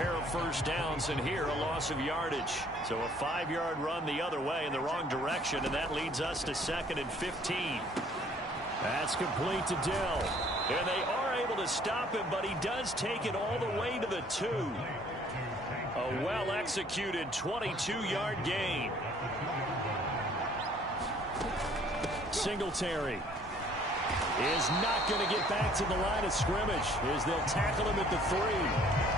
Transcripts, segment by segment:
pair of first downs, and here a loss of yardage. So a 5-yard run the other way in the wrong direction, and that leads us to 2nd and 15. That's complete to Dell. And they are able to stop him, but he does take it all the way to the 2. A well-executed 22-yard gain. Singletary is not going to get back to the line of scrimmage as they'll tackle him at the 3.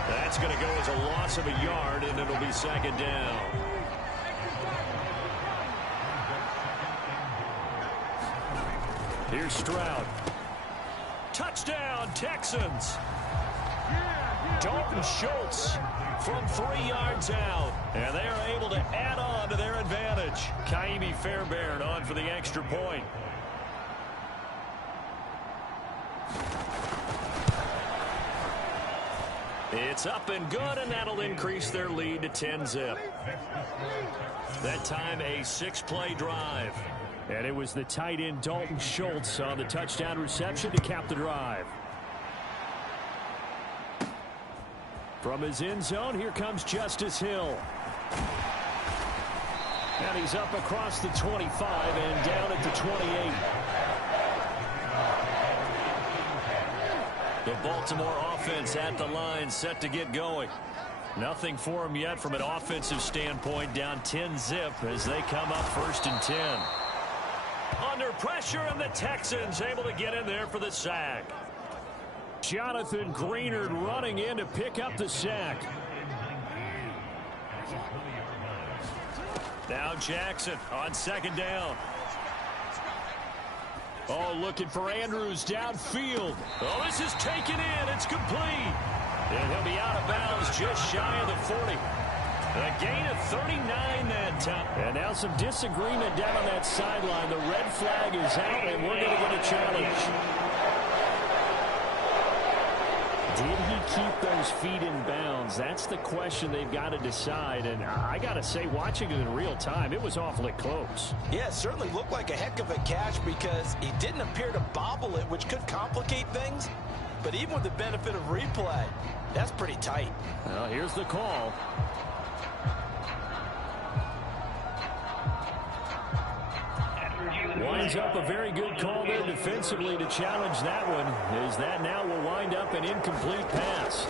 That's going to go as a loss of a yard, and it'll be 2nd down. Here's Stroud. Touchdown, Texans. Dalton Schultz from 3 yards out, and they are able to add on to their advantage. Kaimi Fairbairn on for the extra point. It's up and good, and that'll increase their lead to 10-zip. That time a 6-play drive. And it was the tight end Dalton Schultz on the touchdown reception to cap the drive. From his end zone, here comes Justice Hill. And he's up across the 25 and down at the 28. The Baltimore offense at the line, set to get going. Nothing for them yet from an offensive standpoint, down 10-zip as they come up 1st and 10. Under pressure, and the Texans able to get in there for the sack. Jonathan Greenard running in to pick up the sack. Now Jackson on 2nd down. Oh, looking for Andrews downfield. Oh, this is taken in. It's complete. And he'll be out of bounds just shy of the 40. A gain of 39 that time. And now some disagreement down on that sideline. The red flag is out, and we're going to get a challenge. Did he keep those feet in bounds? That's the question they've got to decide. And I got to say, watching it in real time, it was awfully close. Yeah, it certainly looked like a heck of a catch because he didn't appear to bobble it, which could complicate things. But even with the benefit of replay, that's pretty tight. Well, here's the call. Winds up a very good call there defensively to challenge that one, as that now will wind up an incomplete pass.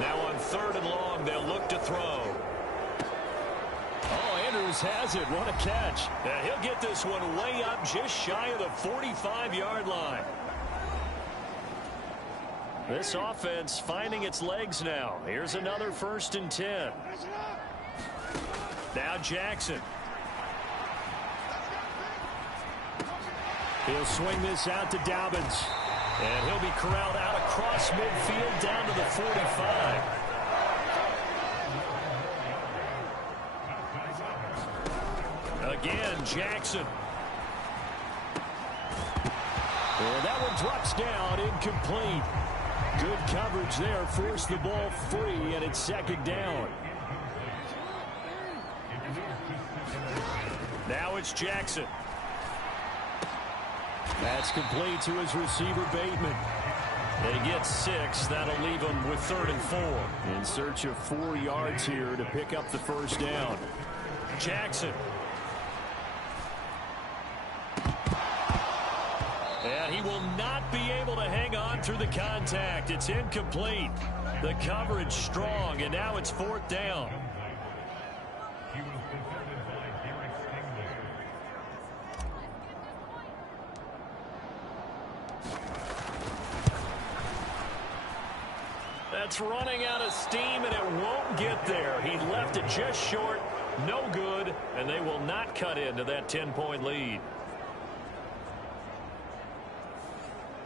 Now on 3rd and long, they'll look to throw. Oh, Andrews has it. What a catch. Yeah, he'll get this one way up just shy of the 45-yard line. This offense finding its legs now. Here's another 1st and 10. Now Jackson. He'll swing this out to Dobbins. And he'll be corralled out across midfield down to the 45. Again, Jackson. And that one drops down, incomplete. Good coverage there, forced the ball free, and it's 2nd down. Now it's Jackson. That's complete to his receiver, Bateman. They get 6. That'll leave them with 3rd and 4. In search of 4 yards here to pick up the 1st down. Jackson. And he will not be able to hang on through the contact. It's incomplete. The coverage strong, and now it's 4th down. That's running out of steam, and it won't get there. He left it just short, no good, and they will not cut into that 10-point lead.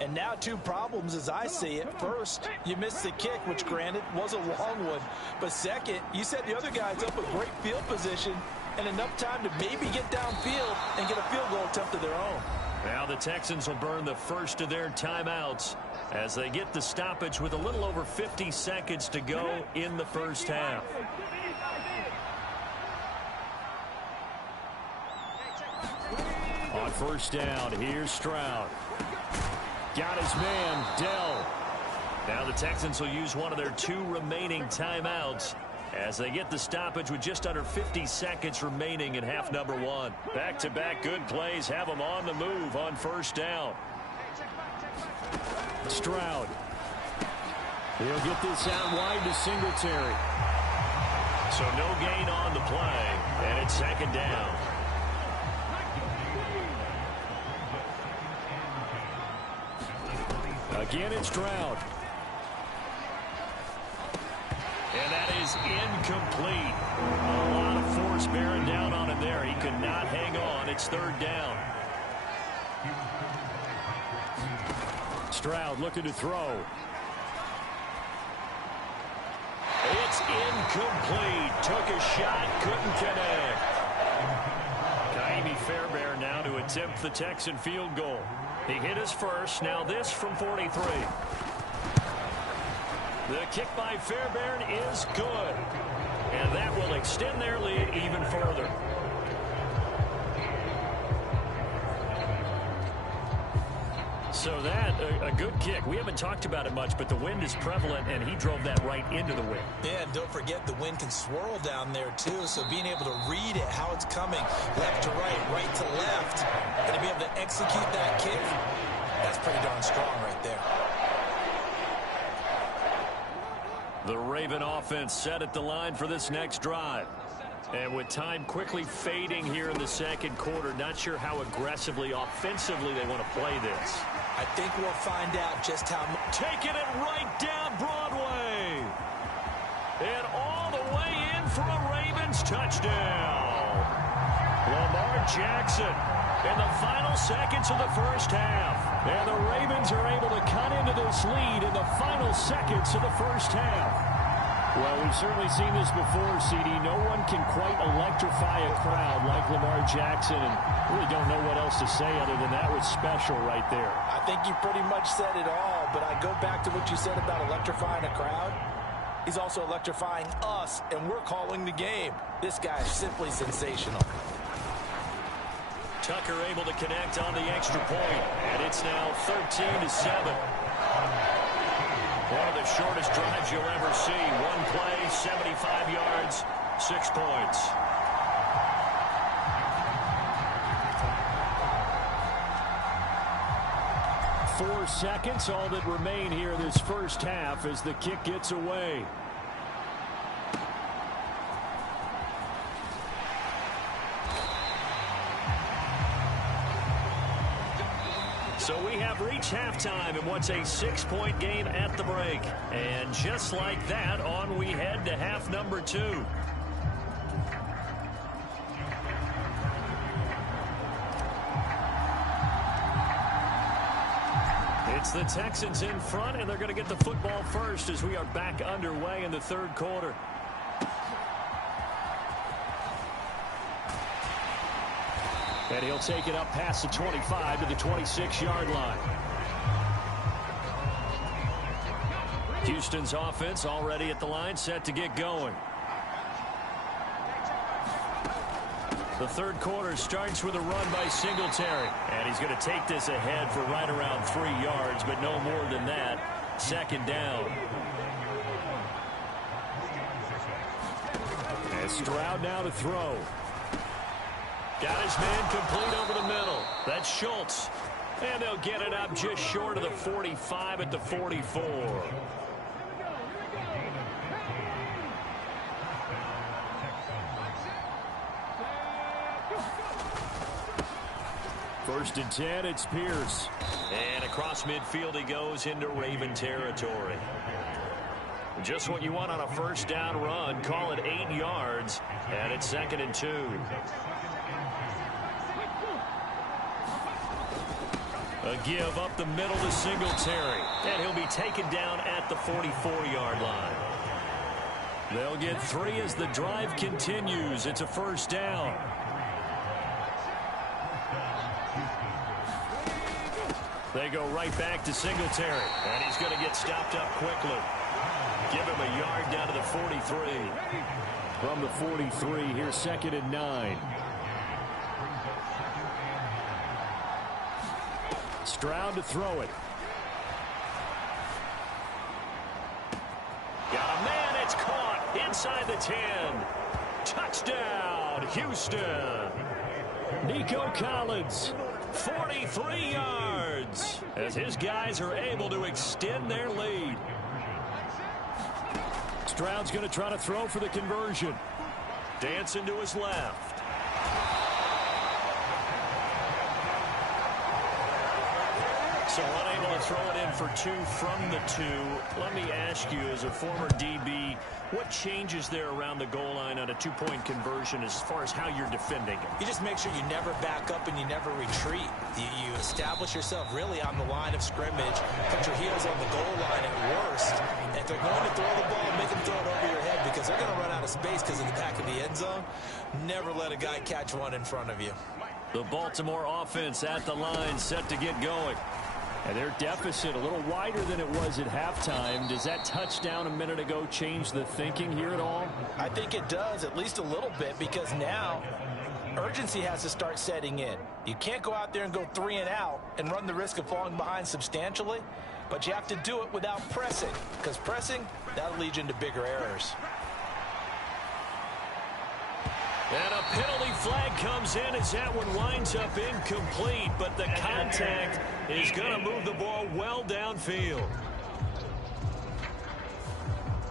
And now 2 problems as I see it. First, you missed the kick, which granted was a long one. But second, you set the other guys up with great field position and enough time to maybe get downfield and get a field goal attempt of their own. Now the Texans will burn the first of their timeouts as they get the stoppage with a little over 50 seconds to go in the first half. On 1st down, here's Stroud. Got his man, Dell. Now the Texans will use one of their 2 remaining timeouts as they get the stoppage with just under 50 seconds remaining in half number 1. Back-to-back good plays have them on the move on first down. Stroud. He'll get this out wide to Singletary. So no gain on the play, and it's second down. Again, it's Stroud. And that is incomplete. A lot of force bearing down on him there. He could not hang on. It's third down. Stroud looking to throw. It's incomplete. Took a shot, couldn't connect. Kaimi Fairbairn now to attempt the Texan field goal. He hit his first. Now this from 43. The kick by Fairbairn is good. And that will extend their lead even further. So that, a good kick. We haven't talked about it much, but the wind is prevalent, and he drove that right into the wind. Yeah, and don't forget the wind can swirl down there, too, so being able to read it, how it's coming, left to right to left, and to be able to execute that kick, that's pretty darn strong right there. The Raven offense set at the line for this next drive. And with time quickly fading here in the second quarter, not sure how aggressively, offensively they want to play this. I think we'll find out just how much. Taking it right down Broadway. And all the way in for a Ravens touchdown. Lamar Jackson in the final seconds of the first half. And the Ravens are able to cut into this lead in the final seconds of the first half. Well, we've certainly seen this before, CD. No one can quite electrify a crowd like Lamar Jackson, and really don't know what else to say other than that was special right there. I think you pretty much said it all, but I go back to what you said about electrifying a crowd. He's also electrifying us, and we're calling the game. This guy is simply sensational. Tucker able to connect on the extra point, and it's now 13-7. One of the shortest drives you'll ever see. One play, 75 yards, 6 points. Four seconds, all that remain here this first half as the kick gets away. So we have reached halftime in what's a 6-point game at the break. And just like that, on we head to half number 2. It's the Texans in front, and they're going to get the football first as we are back underway in the third quarter. And he'll take it up past the 25 to the 26-yard line. Houston's offense already at the line, set to get going. The third quarter starts with a run by Singletary. And he's going to take this ahead for right around 3 yards, but no more than that. Second down. And Stroud now to throw. Got his man complete over the middle. That's Schultz. And they'll get it up just short of the 45 at the 44. First and 10, it's Pierce. And across midfield he goes into Raven territory. Just what you want on a first down run. Call it 8 yards. And it's second and 2. A give up the middle to Singletary. And he'll be taken down at the 44-yard line. They'll get 3 as the drive continues. It's a first down. They go right back to Singletary. And he's going to get stopped up quickly. Give him a yard down to the 43. From the 43, here's second and 9. Stroud to throw it. inside the 10. Touchdown, Houston. Nico Collins, 43 yards as his guys are able to extend their lead. Stroud's going to try to throw for the conversion. Dancing to his left. So unable to throw it in for 2 from the 2. Let me ask you, as a former DB, what changes there around the goal line on a 2-point conversion as far as how you're defending it? You just make sure you never back up and you never retreat. You establish yourself really on the line of scrimmage, put your heels on the goal line at worst. And if they're going to throw the ball, make them throw it over your head because they're going to run out of space because of the back of the end zone. Never let a guy catch one in front of you. The Baltimore offense at the line, set to get going. And their deficit a little wider than it was at halftime. Does that touchdown a minute ago change the thinking here at all? I think it does, at least a little bit, because now urgency has to start setting in. You can't go out there and go 3 and out and run the risk of falling behind substantially, but you have to do it without pressing, because pressing, that'll lead you into bigger errors. And a penalty flag comes in as that one winds up incomplete, but the contact is going to move the ball well downfield.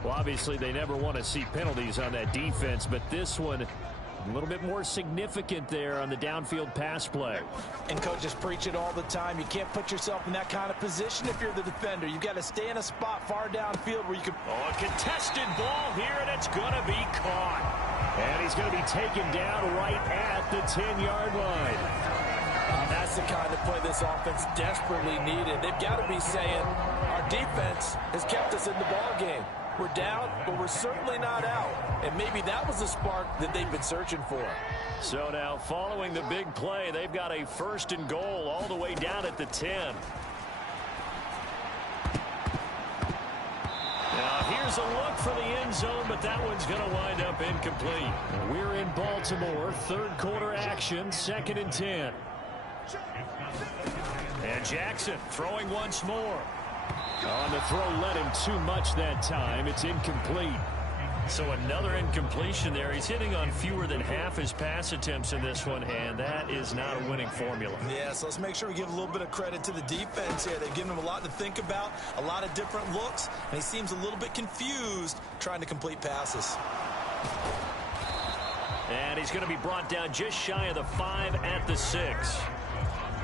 Well, obviously they never want to see penalties on that defense, but this one a little bit more significant there on the downfield pass play. And coaches preach it all the time. You can't put yourself in that kind of position if you're the defender. You've got to stay in a spot far downfield where you can... Oh, a contested ball here, and it's going to be caught. And he's going to be taken down right at the 10-yard line. That's the kind of play this offense desperately needed. They've got to be saying, our defense has kept us in the ball game. We're down, but we're certainly not out. And maybe that was the spark that they've been searching for. So now, following the big play, they've got a 1st and goal all the way down at the 10. Now, here's a look for the end zone, but that one's going to wind up incomplete. We're in Baltimore, 3rd quarter action, 2nd and 10. And Jackson throwing once more. On the throw led him too much that time. It's incomplete. So another incompletion there. He's hitting on fewer than half his pass attempts in this one, and that is not a winning formula. Yeah, so let's make sure we give a little bit of credit to the defense here. They've given him a lot to think about, a lot of different looks, and he seems a little bit confused trying to complete passes. And he's going to be brought down just shy of the 5 at the 6.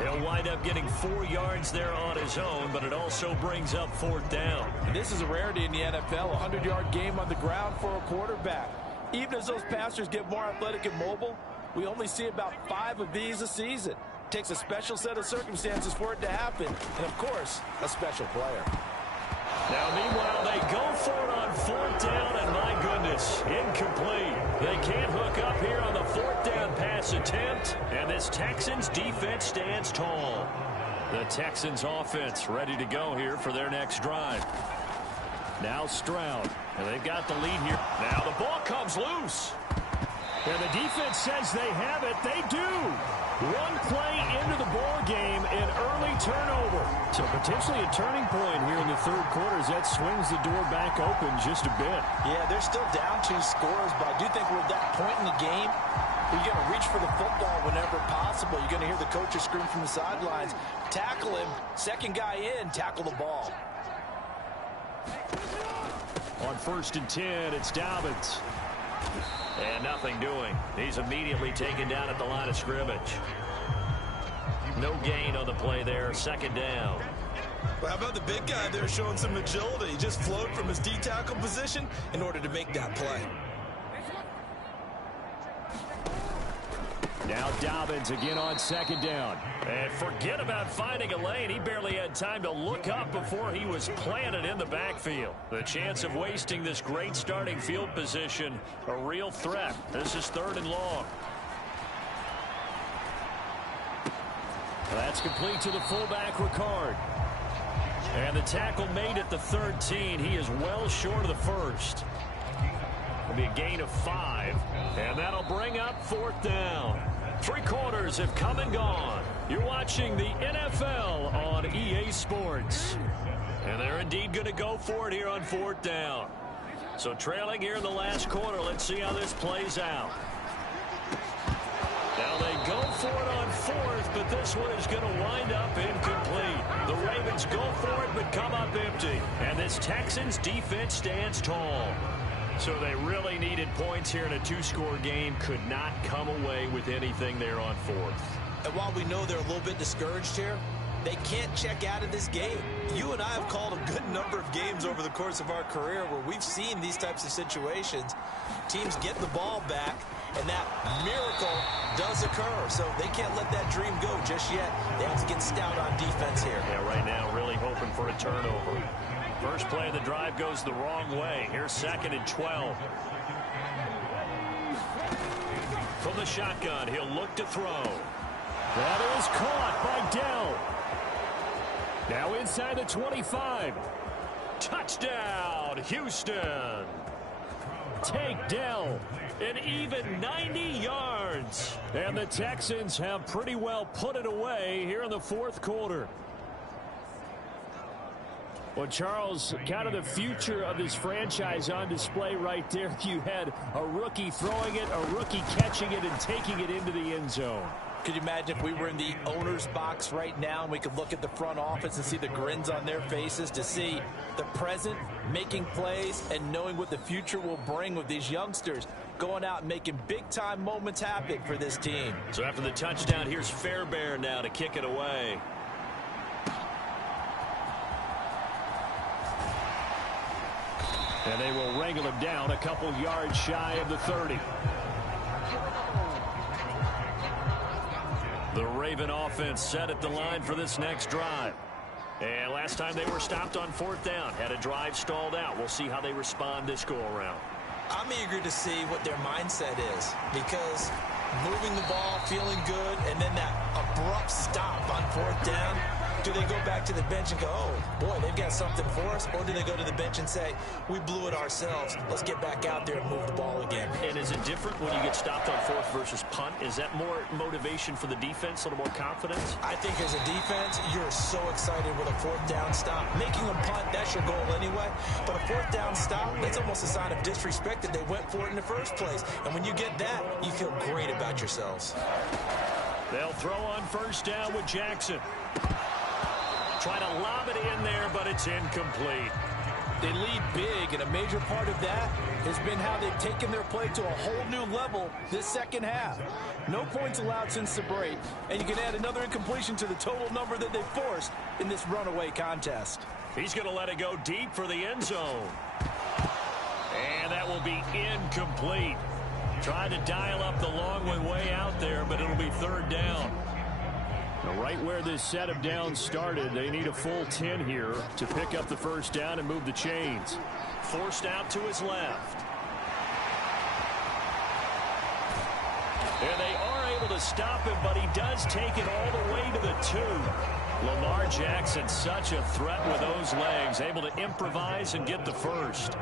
He'll wind up getting 4 yards there on his own, but it also brings up 4th down. And this is a rarity in the NFL, a 100-yard game on the ground for a quarterback. Even as those passers get more athletic and mobile, we only see about 5 of these a season. It takes a special set of circumstances for it to happen, and of course, a special player. Now, meanwhile, they go for it on 4th down, and my goodness, incomplete. They can't hook up here on the 4th down pass attempt, and this Texans defense stands tall. The Texans offense ready to go here for their next drive. Now Stroud, and they've got the lead here. Now the ball comes loose. And the defense says they have it. They do. One play into the ball game, an early turnover. So potentially a turning point here in the 3rd quarter as that swings the door back open just a bit. Yeah, they're still down 2 scores, but I do think we're at that point in the game where you're going to reach for the football whenever possible. You're going to hear the coaches scream from the sidelines. Tackle him. 2nd guy in, tackle the ball. On 1st and 10, it's Dobbins. And nothing doing. He's immediately taken down at the line of scrimmage. No gain on the play there. 2nd down. Well, how about the big guy there showing some agility? He just flowed from his D-tackle position in order to make that play. Now Dobbins again on 2nd down. And forget about finding a lane. He barely had time to look up before he was planted in the backfield. The chance of wasting this great starting field position, a real threat. This is 3rd and long. That's complete to the fullback, Ricard. And the tackle made at the 13. He is well short of the 1st. It'll be a gain of 5. And that'll bring up 4th down. 3 quarters have come and gone. You're watching the NFL on EA Sports. And they're indeed going to go for it here on 4th down. So trailing here in the last quarter. Let's see how this plays out. Now they go for it on fourth, but this one is going to wind up incomplete. The Ravens go for it, but come up empty. And this Texans defense stands tall. So they really needed points here in a two-score game. Could not come away with anything there on fourth. And while we know they're a little bit discouraged here, they can't check out of this game. You and I have called a good number of games over the course of our career where we've seen these types of situations. Teams get the ball back, and that miracle does occur. So they can't let that dream go just yet. They have to get stout on defense here. Yeah, right now really hoping for a turnover. First play of the drive goes the wrong way. Here's 2nd and 12. From the shotgun, he'll look to throw. That is caught by Dell. Now inside the 25. Touchdown, Houston. Take Dell. An even 90 yards. And the Texans have pretty well put it away here in the fourth quarter. Well, Charles, kind of the future of this franchise on display right there. You had a rookie throwing it, a rookie catching it, and taking it into the end zone. Could you imagine if we were in the owner's box right now and we could look at the front office and see the grins on their faces, to see the present making plays and knowing what the future will bring with these youngsters going out and making big-time moments happen for this team. So after the touchdown, here's Fairbairn now to kick it away. And they will wrangle him down a couple yards shy of the 30. The Raven offense set at the line for this next drive. And last time they were stopped on 4th down, had a drive stalled out. We'll see how they respond this go-around. I'm eager to see what their mindset is, because moving the ball, feeling good, and then that abrupt stop on 4th down, do they go back to the bench and go, oh, boy, they've got something for us? Or do they go to the bench and say, we blew it ourselves. Let's get back out there and move the ball again. And is it different when you get stopped on 4th versus punt? Is that more motivation for the defense, a little more confidence? I think as a defense, you're so excited with a 4th down stop. Making them punt, that's your goal anyway. But a 4th down stop, that's almost a sign of disrespect that they went for it in the first place. And when you get that, you feel great about yourselves. They'll throw on 1st down with Jackson. Trying to lob it in there, but it's incomplete. They lead big, and a major part of that has been how they've taken their play to a whole new level this second half. No points allowed since the break, and you can add another incompletion to the total number that they forced in this runaway contest. He's going to let it go deep for the end zone. And that will be incomplete. Tried to dial up the long way out there, but it'll be 3rd down. Now, right where this set of downs started, they need a full 10 here to pick up the 1st down and move the chains. Forced out to his left. And they are able to stop him, but he does take it all the way to the 2. Lamar Jackson, such a threat with those legs, able to improvise and get the 1st.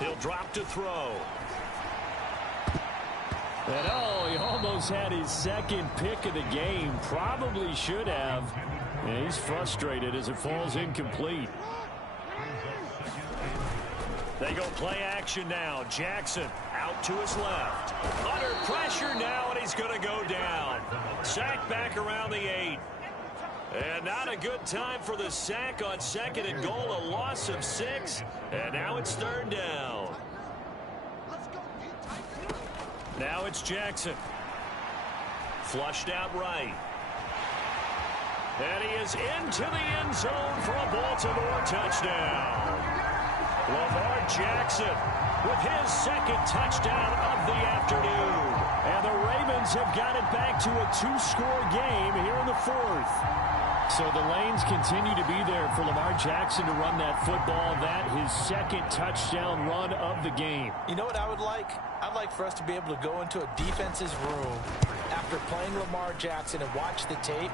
He'll drop to throw. And oh, he almost had his 2nd pick of the game. Probably should have. And he's frustrated as it falls incomplete. They go play action now. Jackson out to his left. Under pressure now, and he's going to go down. Sack back around the 8. And not a good time for the sack on 2nd and goal. A loss of 6. And now it's 3rd down. Now it's Jackson. Flushed out right. And he is into the end zone for a Baltimore touchdown. Lamar Jackson with his 2nd touchdown of the afternoon. And the Ravens have got it back to a 2-score game here in the 4th. So the lanes continue to be there for Lamar Jackson to run that football. That his 2nd touchdown run of the game. You know what I would like? I'd like for us to be able to go into a defense's room after playing Lamar Jackson and watch the tape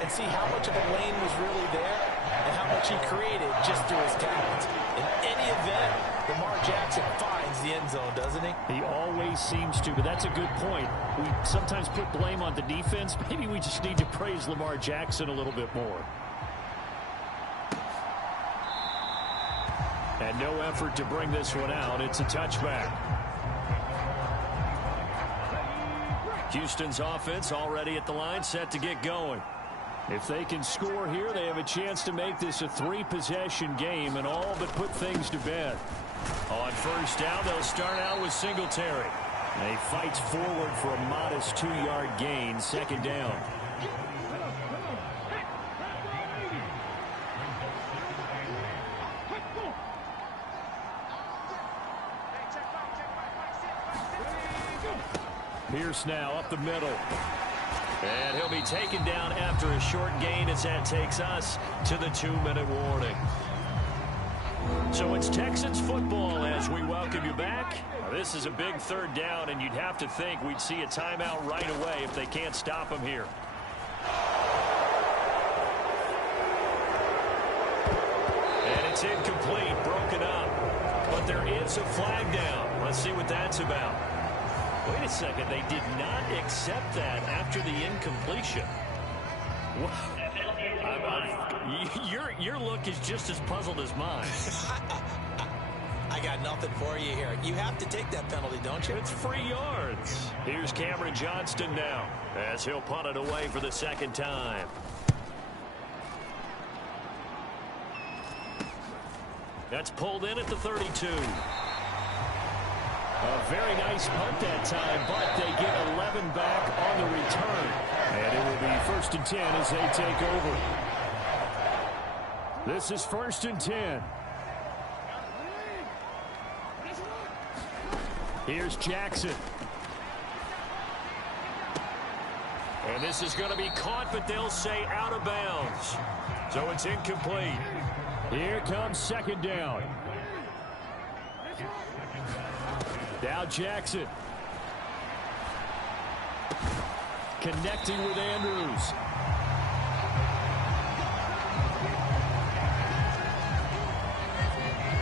and see how much of a lane was really there and how much he created just through his talents. In any event, Lamar Jackson finds the end zone, doesn't he? He always seems to, but that's a good point. We sometimes put blame on the defense. Maybe we just need to praise Lamar Jackson a little bit more. And no effort to bring this one out. It's a touchback. Houston's offense already at the line, set to get going. If they can score here, they have a chance to make this a 3-possession game and all but put things to bed. On first down, they'll start out with Singletary. And he fights forward for a modest 2-yard gain, second down. Pierce now up the middle. And he'll be taken down after a short gain as that takes us to the 2-minute warning. So it's Texans football as we welcome you back. Now, this is a big third down, and you'd have to think we'd see a timeout right away if they can't stop him here. And it's incomplete, broken up. But there is a flag down. Let's see what that's about. Wait a second, they did not accept that after the incompletion. Your look is just as puzzled as mine. I got nothing for you here. You have to take that penalty, don't you? It's free yards. Here's Cameron Johnston now as he'll punt it away for the second time. That's pulled in at the 32. A very nice punt that time, but they get 11 back on the return. And it will be 1st and 10 as they take over. This is 1st and 10. Here's Jackson. And this is going to be caught, but they'll say out of bounds. So it's incomplete. Here comes second down. Now Jackson. Connecting with Andrews.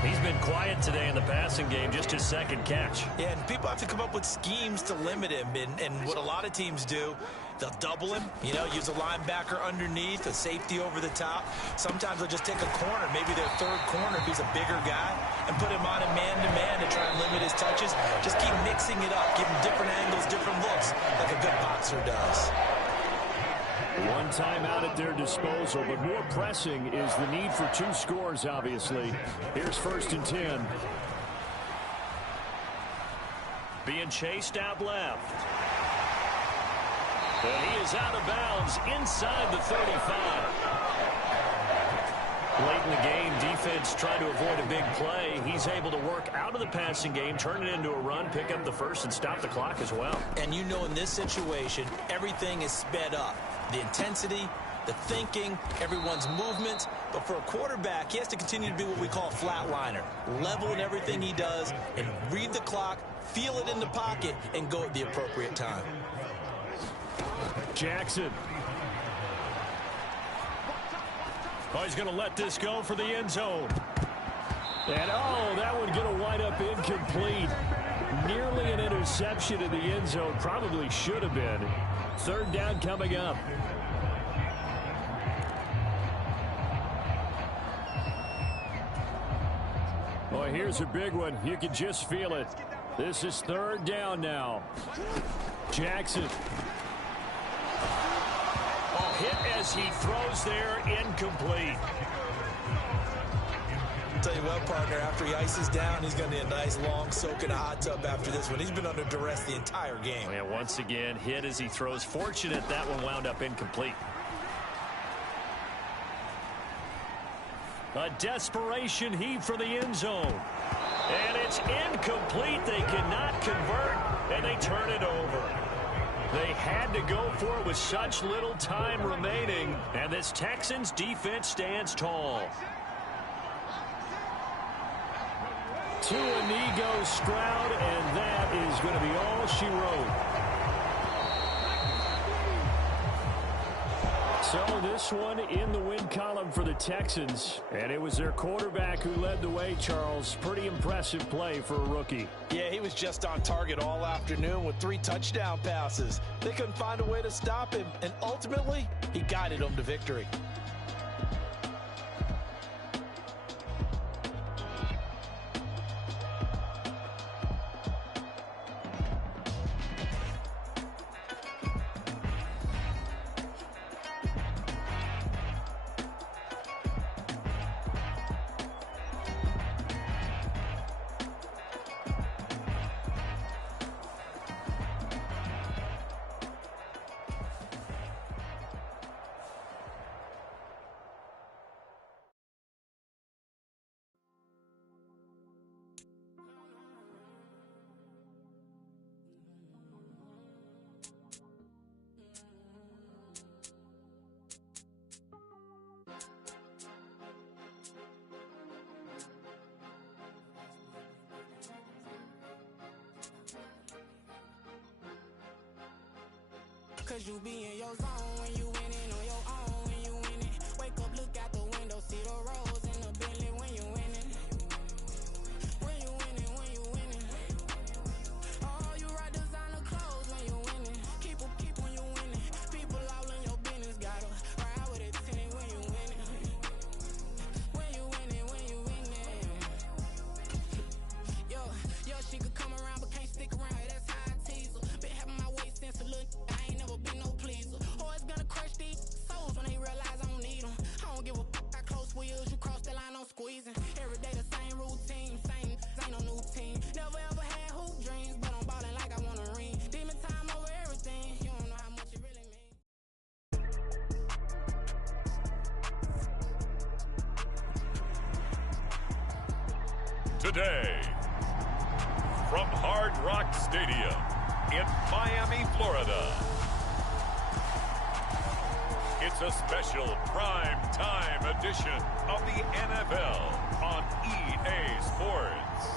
He's been quiet today in the passing game, just his second catch. Yeah, and people have to come up with schemes to limit him. And what a lot of teams do, they'll double him, use a linebacker underneath, a safety over the top. Sometimes they'll just take a corner, maybe their third corner if he's a bigger guy, and put him on a man-to-man to try and limit his touches. Just keep mixing it up, give him different angles, different looks, like a good boxer does. One timeout at their disposal, but more pressing is the need for 2 scores, obviously. Here's 1st and 10. Being chased out left. And he is out of bounds inside the 35. Late in the game, defense trying to avoid a big play. He's able to work out of the passing game, turn it into a run, pick up the first, and stop the clock as well. And in this situation, everything is sped up. The intensity, the thinking, everyone's movements. But for a quarterback, he has to continue to be what we call a flatliner. Level in everything he does and read the clock, feel it in the pocket, and go at the appropriate time. Jackson. Oh, he's going to let this go for the end zone. And, that one going to wind up incomplete. Nearly an interception in the end zone. Probably should have been. Third down coming up. Boy, here's a big one. You can just feel it. This is third down now. Jackson. Hit as he throws there, incomplete. Tell you what, partner, after he ices down, he's going to need a nice long soak in a hot tub after this one. He's been under duress the entire game. Yeah, once again, hit as he throws. Fortunate that one wound up incomplete. A desperation heave for the end zone. And it's incomplete. They cannot convert, and they turn it over. They had to go for it with such little time remaining, and this Texans defense stands tall. To Inigo Stroud, and that is going to be all she wrote. So this one in the win column for the Texans, and it was their quarterback who led the way, Charles. Pretty impressive play for a rookie. Yeah, he was just on target all afternoon with 3 touchdown passes. They couldn't find a way to stop him, and ultimately, he guided them to victory. Cause you be in your zone when you winning on your own when you winning. Wake up, look out the window, see the rose in the Bentley when you winning. When you winning, when you winning. Oh, you rock designer clothes when you winning. Keep when you winning. People all in your business, gotta ride with it tinted when you winning. When you winning, when you winning. Yo, she could come around but can't stick around. That's how I tease her. Been having my way since a little. I ain't never been no pleaser. Always gonna crush these souls when they realize I don't need them. I don't give a f***. I close wheels, you cross the line, I'm squeezing. Every day the same routine, same, ain't no new team. Never ever had hoop dreams, but I'm ballin' like I want a ring. Demon time over everything, you don't know how much it really means. Today, from Hard Rock Stadium in Miami, Florida, it's a special prime time edition of the NFL on EA Sports.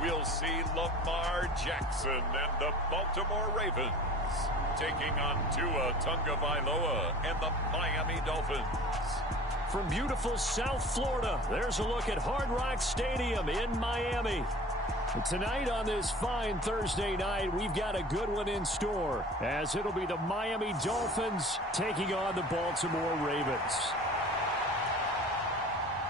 We'll see Lamar Jackson and the Baltimore Ravens taking on Tua Tagovailoa and the Miami Dolphins. From beautiful South Florida, there's a look at Hard Rock Stadium in Miami. Tonight on this fine Thursday night, we've got a good one in store, as it'll be the Miami Dolphins taking on the Baltimore Ravens.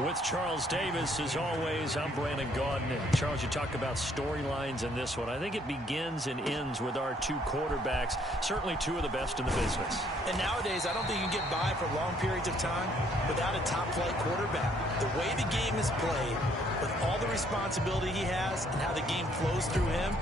With Charles Davis, as always, I'm Brandon Gaudin. Charles, you talk about storylines in this one. I think it begins and ends with our two quarterbacks, certainly two of the best in the business. And nowadays, I don't think you can get by for long periods of time without a top-flight quarterback. The way the game is played, with all the responsibility he has and how the game flows through him,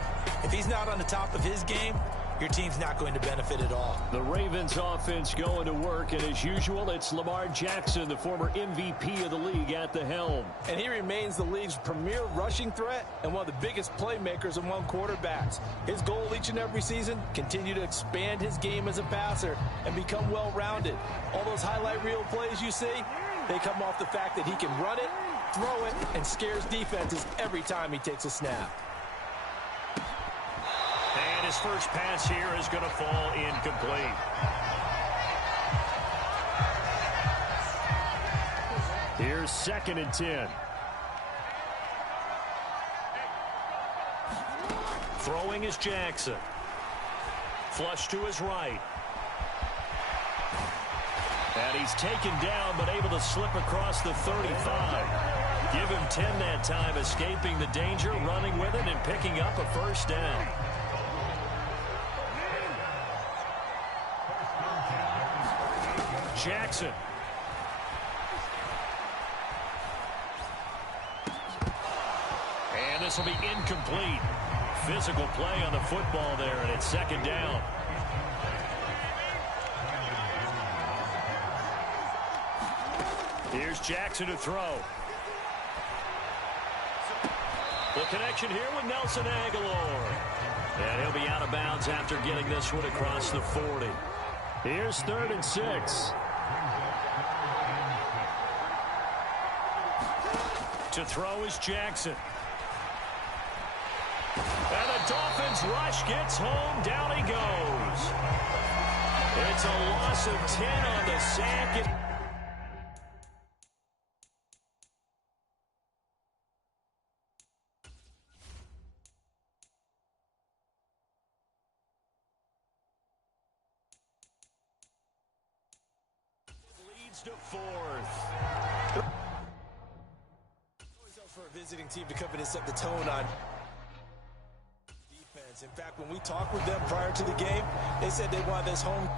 if he's not on the top of his game, your team's not going to benefit at all. The Ravens offense going to work, and as usual, it's Lamar Jackson, the former MVP of the league, at the helm. And he remains the league's premier rushing threat and one of the biggest playmakers among quarterbacks. His goal each and every season, continue to expand his game as a passer and become well-rounded. All those highlight reel plays you see, they come off the fact that he can run it, throw it, and scares defenses every time he takes a snap. And his first pass here is going to fall incomplete. Here's 2nd and 10. Throwing is Jackson. Flush to his right. And he's taken down, but able to slip across the 35. Give him 10 that time, escaping the danger, running with it, and picking up a first down. Jackson. And this will be incomplete. Physical play on the football there, and it's 2nd down. Here's Jackson to throw. The connection here with Nelson Aguilar. And he'll be out of bounds after getting this one across the 40. Here's 3rd and 6. To throw is Jackson. And the Dolphins rush gets home. Down he goes. It's a loss of 10 on the sack. Leads to 4th. Always up for a visiting team to come in and set the tone on defense. In fact, when we talked with them prior to the game, they said they wanted this home.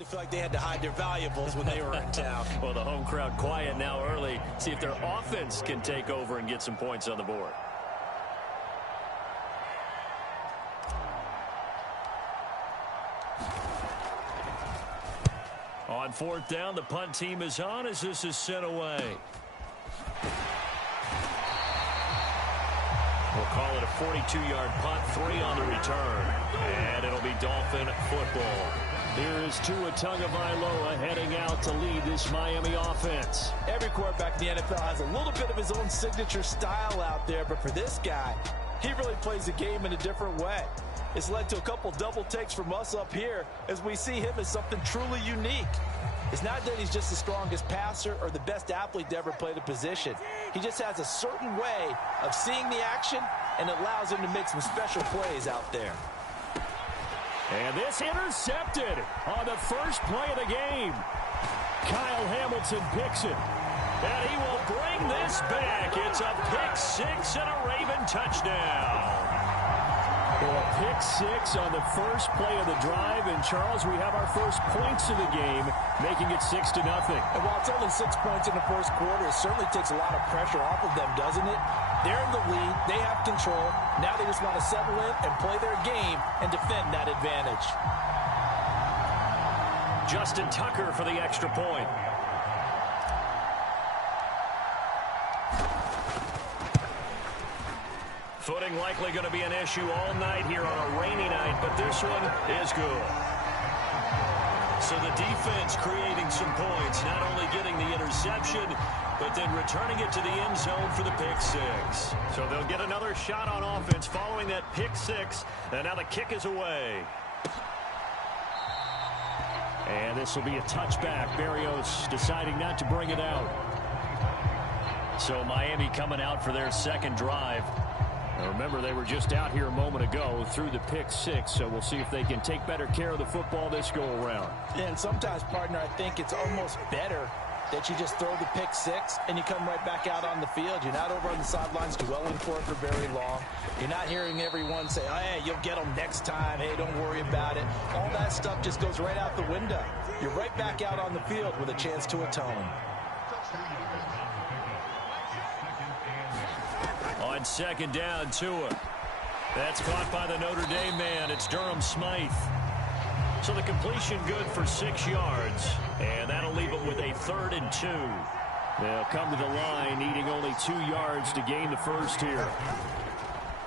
Probably feel like they had to hide their valuables when they were in town. Well, the home crowd quiet now early. See if their offense can take over and get some points on the board. On fourth down, the punt team is on as this is sent away. We'll call it a 42-yard punt, 3 on the return. And it'll be Dolphin football. Here is Tua Tagovailoa heading out to lead this Miami offense. Every quarterback in the NFL has a little bit of his own signature style out there, but for this guy, he really plays the game in a different way. It's led to a couple double takes from us up here as we see him as something truly unique. It's not that he's just the strongest passer or the best athlete to ever play the position. He just has a certain way of seeing the action, and it allows him to make some special plays out there. And this intercepted on the first play of the game. Kyle Hamilton picks it. And he will bring this back. It's a pick 6 and a Raven touchdown. Well, a pick 6 on the first play of the drive. And, Charles, we have our first points of the game, making it 6-0. And while it's only 6 points in the first quarter, it certainly takes a lot of pressure off of them, doesn't it? They're in the lead. They have control. Now they just want to settle in and play their game and defend that advantage. Justin Tucker for the extra point. Footing likely going to be an issue all night here on a rainy night, but this one is good. So the defense creating some points, not only getting the interception, but then returning it to the end zone for the pick 6. So they'll get another shot on offense following that pick 6, and now the kick is away. And this will be a touchback. Barrios deciding not to bring it out. So Miami coming out for their second drive. Now remember, they were just out here a moment ago through the pick 6, so we'll see if they can take better care of the football this go-around. And sometimes, partner, I think it's almost better that you just throw the pick 6 and you come right back out on the field. You're not over on the sidelines dwelling for it for very long. You're not hearing everyone say, oh, hey, you'll get them next time. Hey, don't worry about it. All that stuff just goes right out the window. You're right back out on the field with a chance to atone. On second down, Tua. That's caught by the Notre Dame man. It's Durham Smythe. So the completion good for 6 yards. And that'll leave them with a 3rd and 2. They'll come to the line, needing only 2 yards to gain the first here.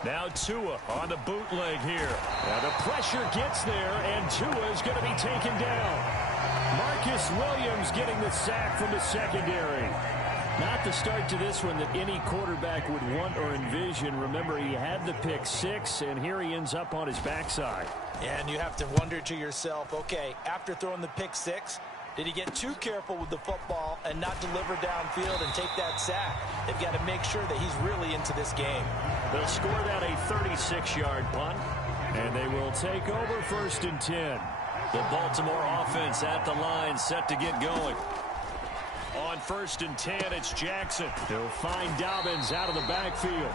Now Tua on the bootleg here. Now the pressure gets there, and Tua is going to be taken down. Marcus Williams getting the sack from the secondary. Not the start to this one that any quarterback would want or envision. Remember, he had the pick 6, and here he ends up on his backside. And you have to wonder to yourself, okay, after throwing the pick 6, did he get too careful with the football and not deliver downfield and take that sack? They've got to make sure that he's really into this game. They'll score that a 36-yard punt. And they will take over 1st and 10. The Baltimore offense at the line, set to get going. On 1st and 10, it's Jackson. He'll find Dobbins out of the backfield.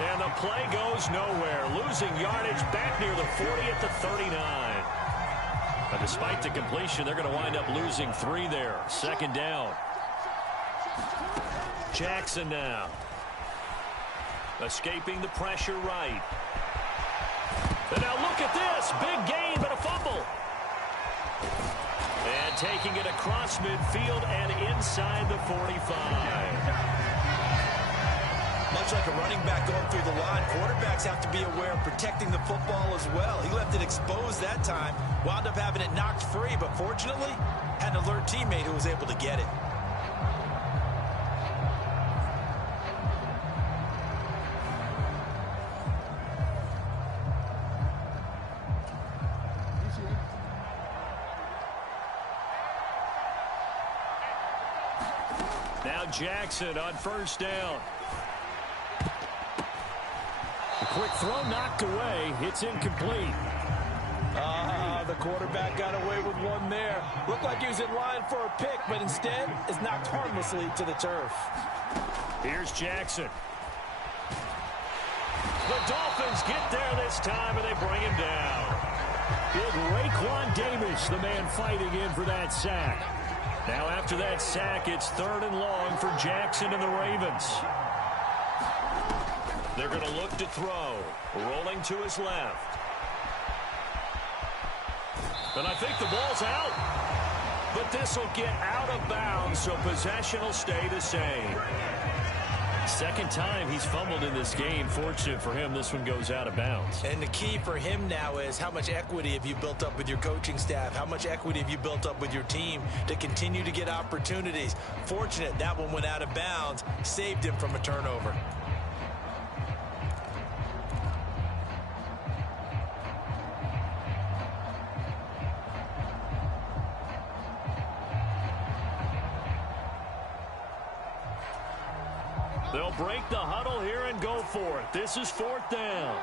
And the play goes nowhere. Losing yardage back near the 40 at the 39. But despite the completion, they're going to wind up losing 3 there. 2nd down. Jackson now. Escaping the pressure right. And now look at this. Big gain, but a fumble. And taking it across midfield and inside the 45. Much like a running back going through the line, quarterbacks have to be aware of protecting the football as well. He left it exposed that time, wound up having it knocked free, but fortunately, had an alert teammate who was able to get it. Now Jackson on 1st down. A quick throw knocked away. It's incomplete. The quarterback got away with one there. Looked like he was in line for a pick, but instead is knocked harmlessly to the turf. Here's Jackson. The Dolphins get there this time, and they bring him down. Big Raekwon Davis, the man fighting in for that sack. Now after that sack, it's 3rd and long for Jackson and the Ravens. They're going to look to throw. Rolling to his left. And I think the ball's out. But this will get out of bounds, so possession will stay the same. Second time he's fumbled in this game. Fortunate for him, this one goes out of bounds. And the key for him now is how much equity have you built up with your coaching staff? How much equity have you built up with your team to continue to get opportunities? Fortunate that one went out of bounds, saved him from a turnover. They'll break the huddle here and go for it. This is 4th down.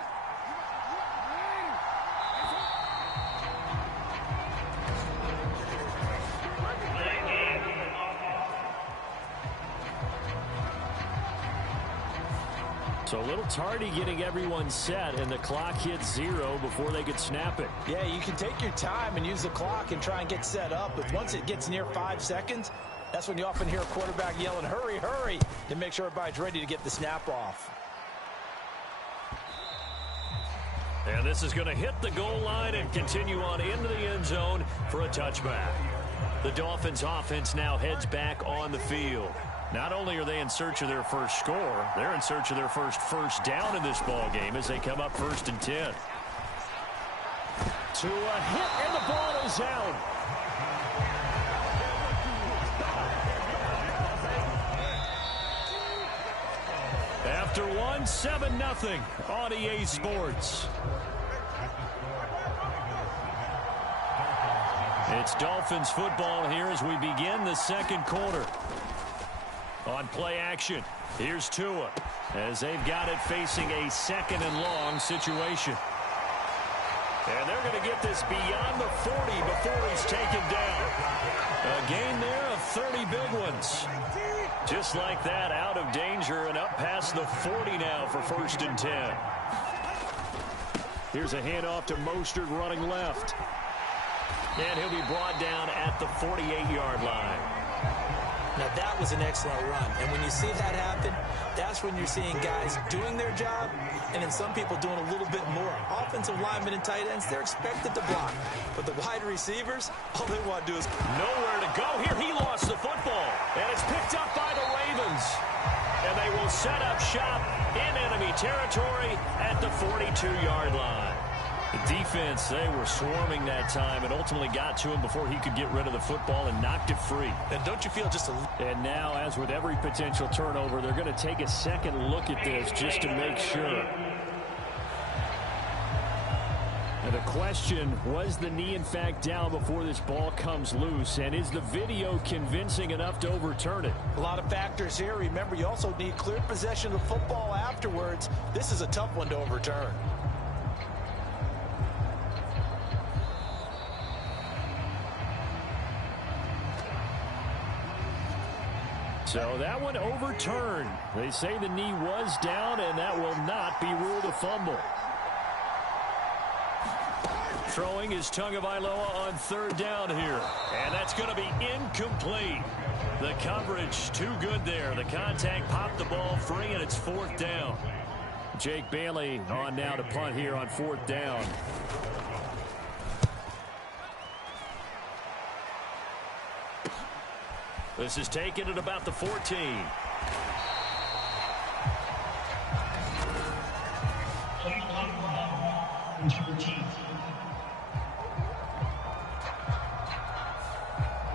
So a little tardy getting everyone set, and the clock hits 0 before they could snap it. Yeah, you can take your time and use the clock and try and get set up, but once it gets near 5 seconds, that's when you often hear a quarterback yelling, hurry, hurry, to make sure everybody's ready to get the snap off. And this is going to hit the goal line and continue on into the end zone for a touchback. The Dolphins offense now heads back on the field. Not only are they in search of their first score, they're in search of their first down in this ball game as they come up 1st and 10. To a hit, and the ball is out. After 7-0 on EA Sports. It's Dolphins football here as we begin the second quarter. On play action, here's Tua as they've got it facing a 2nd and long situation. And they're going to get this beyond the 40 before he's taken down. A gain there of 30 big ones. Just like that, out of danger and up past the 40 now for 1st and 10. Here's a handoff to Mostert running left. And he'll be brought down at the 48-yard line. Now that was an excellent run, and when you see that happen, that's when you're seeing guys doing their job and then some people doing a little bit more. Offensive linemen and tight ends, they're expected to block, but the wide receivers, all they want to do is nowhere to go. Here he lost the football, and it's picked up by the Ravens, and they will set up shop in enemy territory at the 42-yard line. The defense, they were swarming that time and ultimately got to him before he could get rid of the football and knocked it free. And don't you feel just a... And now, as with every potential turnover, they're going to take a second look at this just to make sure. And the question, was the knee in fact down before this ball comes loose? And is the video convincing enough to overturn it? A lot of factors here. Remember, you also need clear possession of the football afterwards. This is a tough one to overturn. So that one overturned. They say the knee was down, and that will not be ruled a fumble. Throwing is Tagovailoa on 3rd down here. And that's going to be incomplete. The coverage too good there. The contact popped the ball free, and it's 4th down. Jake Bailey on now to punt here on 4th down. This is taken at about the 14.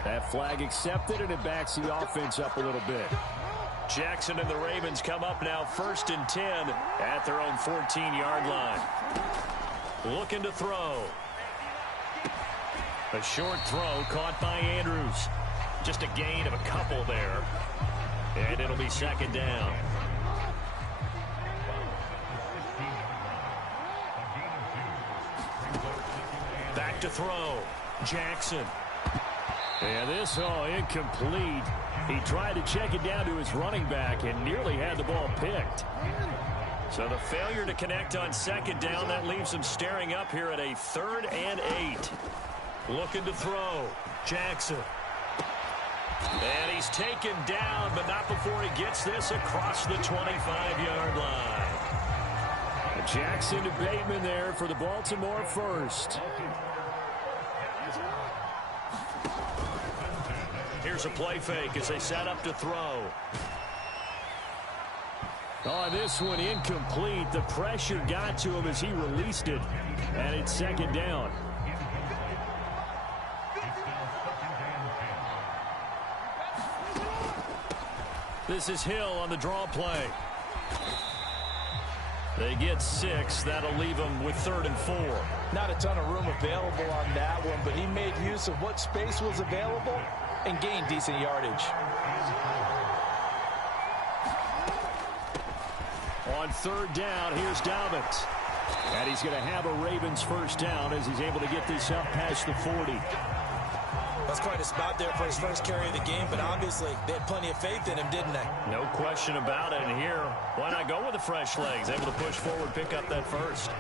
That flag accepted, and it backs the offense up a little bit. Jackson and the Ravens come up now 1st and 10 at their own 14-yard line. Looking to throw. A short throw caught by Andrews. Just a gain of a couple there. And it'll be 2nd down. Back to throw. Jackson. And this, incomplete. He tried to check it down to his running back and nearly had the ball picked. So the failure to connect on second down, that leaves them staring up here at a 3rd and 8. Looking to throw. Jackson. And he's taken down, but not before he gets this across the 25-yard line. Jackson to Bateman there for the Baltimore first. Here's a play fake as they set up to throw. Oh, this one incomplete. The pressure got to him as he released it. And it's second down. This is Hill on the draw play. They get 6. That'll leave them with 3rd and 4. Not a ton of room available on that one, but he made use of what space was available and gained decent yardage. On 3rd down, here's Dobbins. And he's going to have a Ravens first down as he's able to get this up past the 40. That's quite a spot there for his first carry of the game, but obviously they had plenty of faith in him, didn't they? No question about it. And here, why not go with the fresh legs? Able to push forward, pick up that first.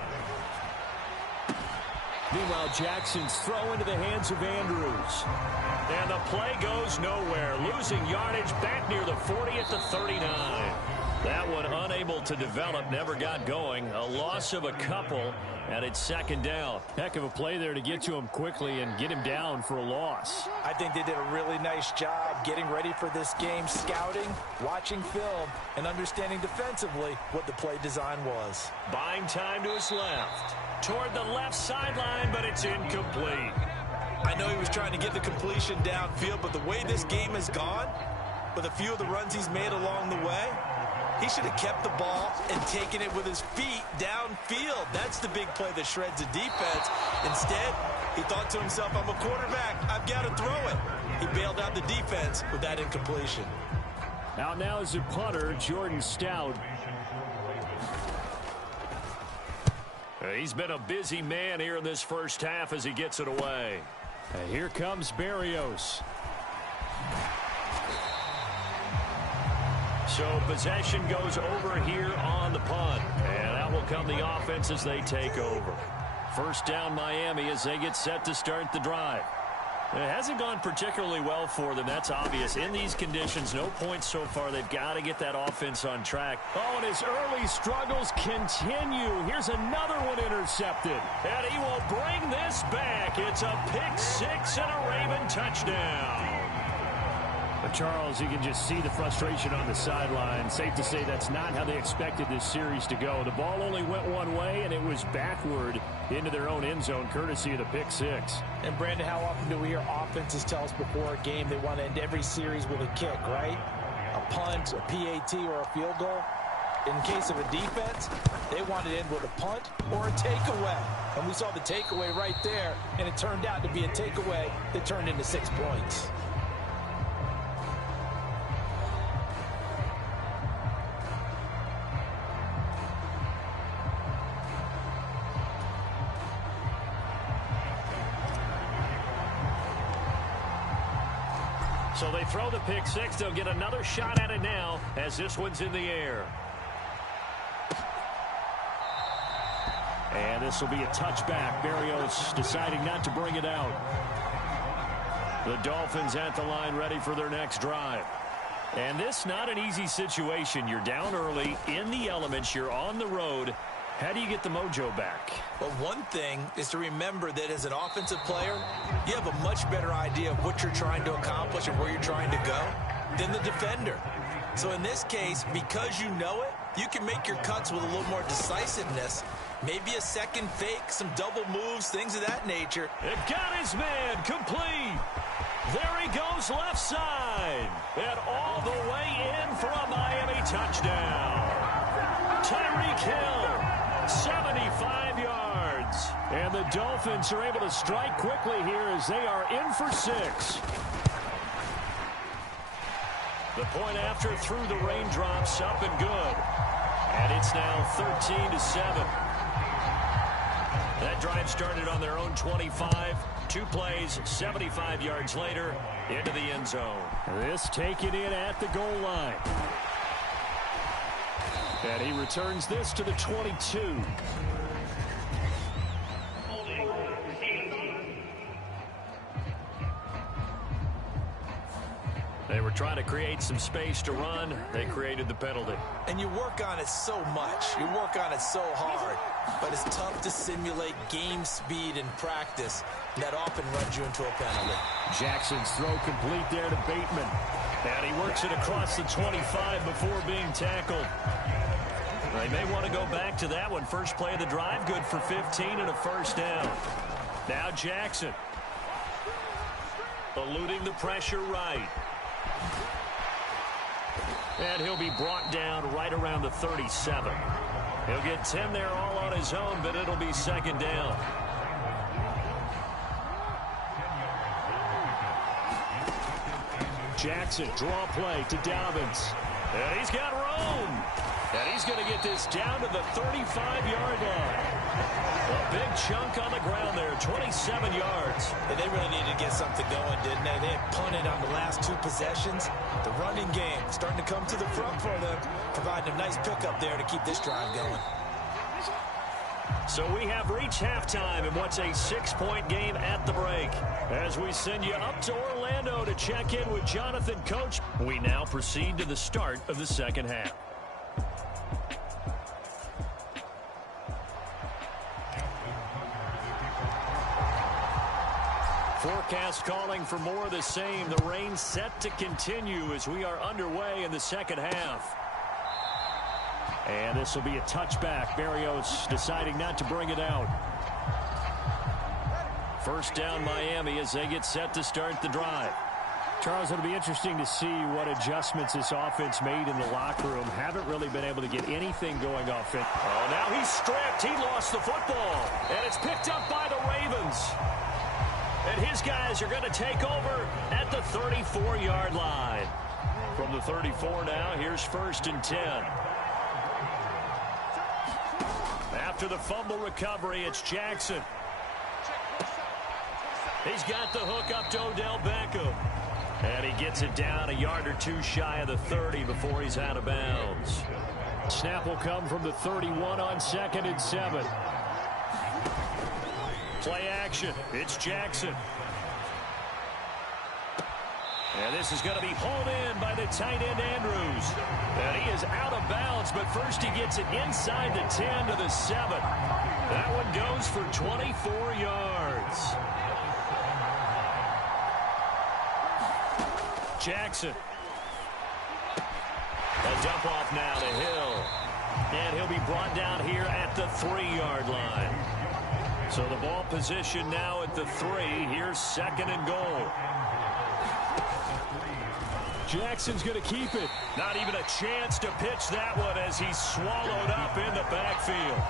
Meanwhile, Jackson's throw into the hands of Andrews. And the play goes nowhere. Losing yardage back near the 40 at the 39. That one unable to develop, never got going. A loss of a couple, and it's second down. Heck of a play there to get to him quickly and get him down for a loss. I think they did a really nice job getting ready for this game, scouting, watching film, and understanding defensively what the play design was. Buying time to his left. Toward the left sideline, but it's incomplete. I know he was trying to get the completion downfield, but the way this game has gone, with a few of the runs he's made along the way, he should have kept the ball and taken it with his feet downfield. That's the big play that shreds the defense. Instead, he thought to himself, I'm a quarterback. I've got to throw it. He bailed out the defense with that incompletion. Out now is the punter, Jordan Stout. He's been a busy man here in this first half as he gets it away. And here comes Berrios. So possession goes over here on the punt. And out will come the offense as they take over. First down Miami as they get set to start the drive. It hasn't gone particularly well for them. That's obvious. In these conditions, no points so far. They've got to get that offense on track. Oh, and his early struggles continue. Here's another one intercepted. And he will bring this back. It's a pick six and a Raven touchdown. But Charles, you can just see the frustration on the sideline. Safe to say that's not how they expected this series to go. The ball only went one way, and it was backward into their own end zone, courtesy of the pick six. And, Brandon, how often do we hear offenses tell us before a game they want to end every series with a kick, right? A punt, a PAT, or a field goal. In case of a defense, they want to end with a punt or a takeaway. And we saw the takeaway right there, and it turned out to be a takeaway that turned into 6 points. So they throw the pick six. They'll get another shot at it now as this one's in the air. And this will be a touchback. Berrios deciding not to bring it out. The Dolphins at the line ready for their next drive. And this not an easy situation. You're down early, in the elements, you're on the road. How do you get the mojo back? Well, one thing is to remember that as an offensive player, you have a much better idea of what you're trying to accomplish and where you're trying to go than the defender. So in this case, because you know it, you can make your cuts with a little more decisiveness. Maybe a second fake, some double moves, things of that nature. It got his man complete. There he goes left side. And all the way in for a Miami touchdown. Tyreek Hill. 75 yards. And the Dolphins are able to strike quickly here as they are in for 6. The point after through the raindrops, up and good. And it's now 13-7. That drive started on their own 25. 2 plays, 75 yards later, into the end zone. This taken in at the goal line. And he returns this to the 22. They were trying to create some space to run. They created the penalty. And you work on it so much. You work on it so hard. But it's tough to simulate game speed in practice. That often runs you into a penalty. Jackson's throw complete there to Bateman. And he works it across the 25 before being tackled. They may want to go back to that one. First play of the drive, good for 15 and a first down. Now Jackson. Eluding the pressure right. And he'll be brought down right around the 37. He'll get 10 there all on his own, but it'll be second down. Jackson, draw play to Dobbins. And he's got room. And he's going to get this down to the 35-yard line. A big chunk on the ground there, 27 yards. And they really needed to get something going, didn't they? They had punted on the last two possessions. The running game starting to come to the front for them, providing a nice pickup there to keep this drive going. So we have reached halftime in what's a 6-point game at the break. As we send you up to Orlando to check in with Jonathan Coach, we now proceed to the start of the second half. Forecast calling for more of the same. The rain set to continue as we are underway in the second half. And this will be a touchback. Berrios deciding not to bring it out. First down Miami as they get set to start the drive. Charles, it'll be interesting to see what adjustments this offense made in the locker room. Haven't really been able to get anything going offense. Oh, now he's stripped. He lost the football. And it's picked up by the Ravens. And his guys are going to take over at the 34-yard line. From the 34 now, here's 1st and 10. After the fumble recovery, it's Jackson. He's got the hook up to Odell Beckham. And he gets it down a yard or two shy of the 30 before he's out of bounds. Snap will come from the 31 on 2nd and 7. Play action. It's Jackson. And this is going to be hauled in by the tight end Andrews. And he is out of bounds, but first he gets it inside the 10 to the 7. That one goes for 24 yards. Jackson. A dump off now to Hill. And he'll be brought down here at the 3-yard line. So the ball position now at the 3. Here's 2nd and goal. Jackson's going to keep it. Not even a chance to pitch that one as he's swallowed up in the backfield.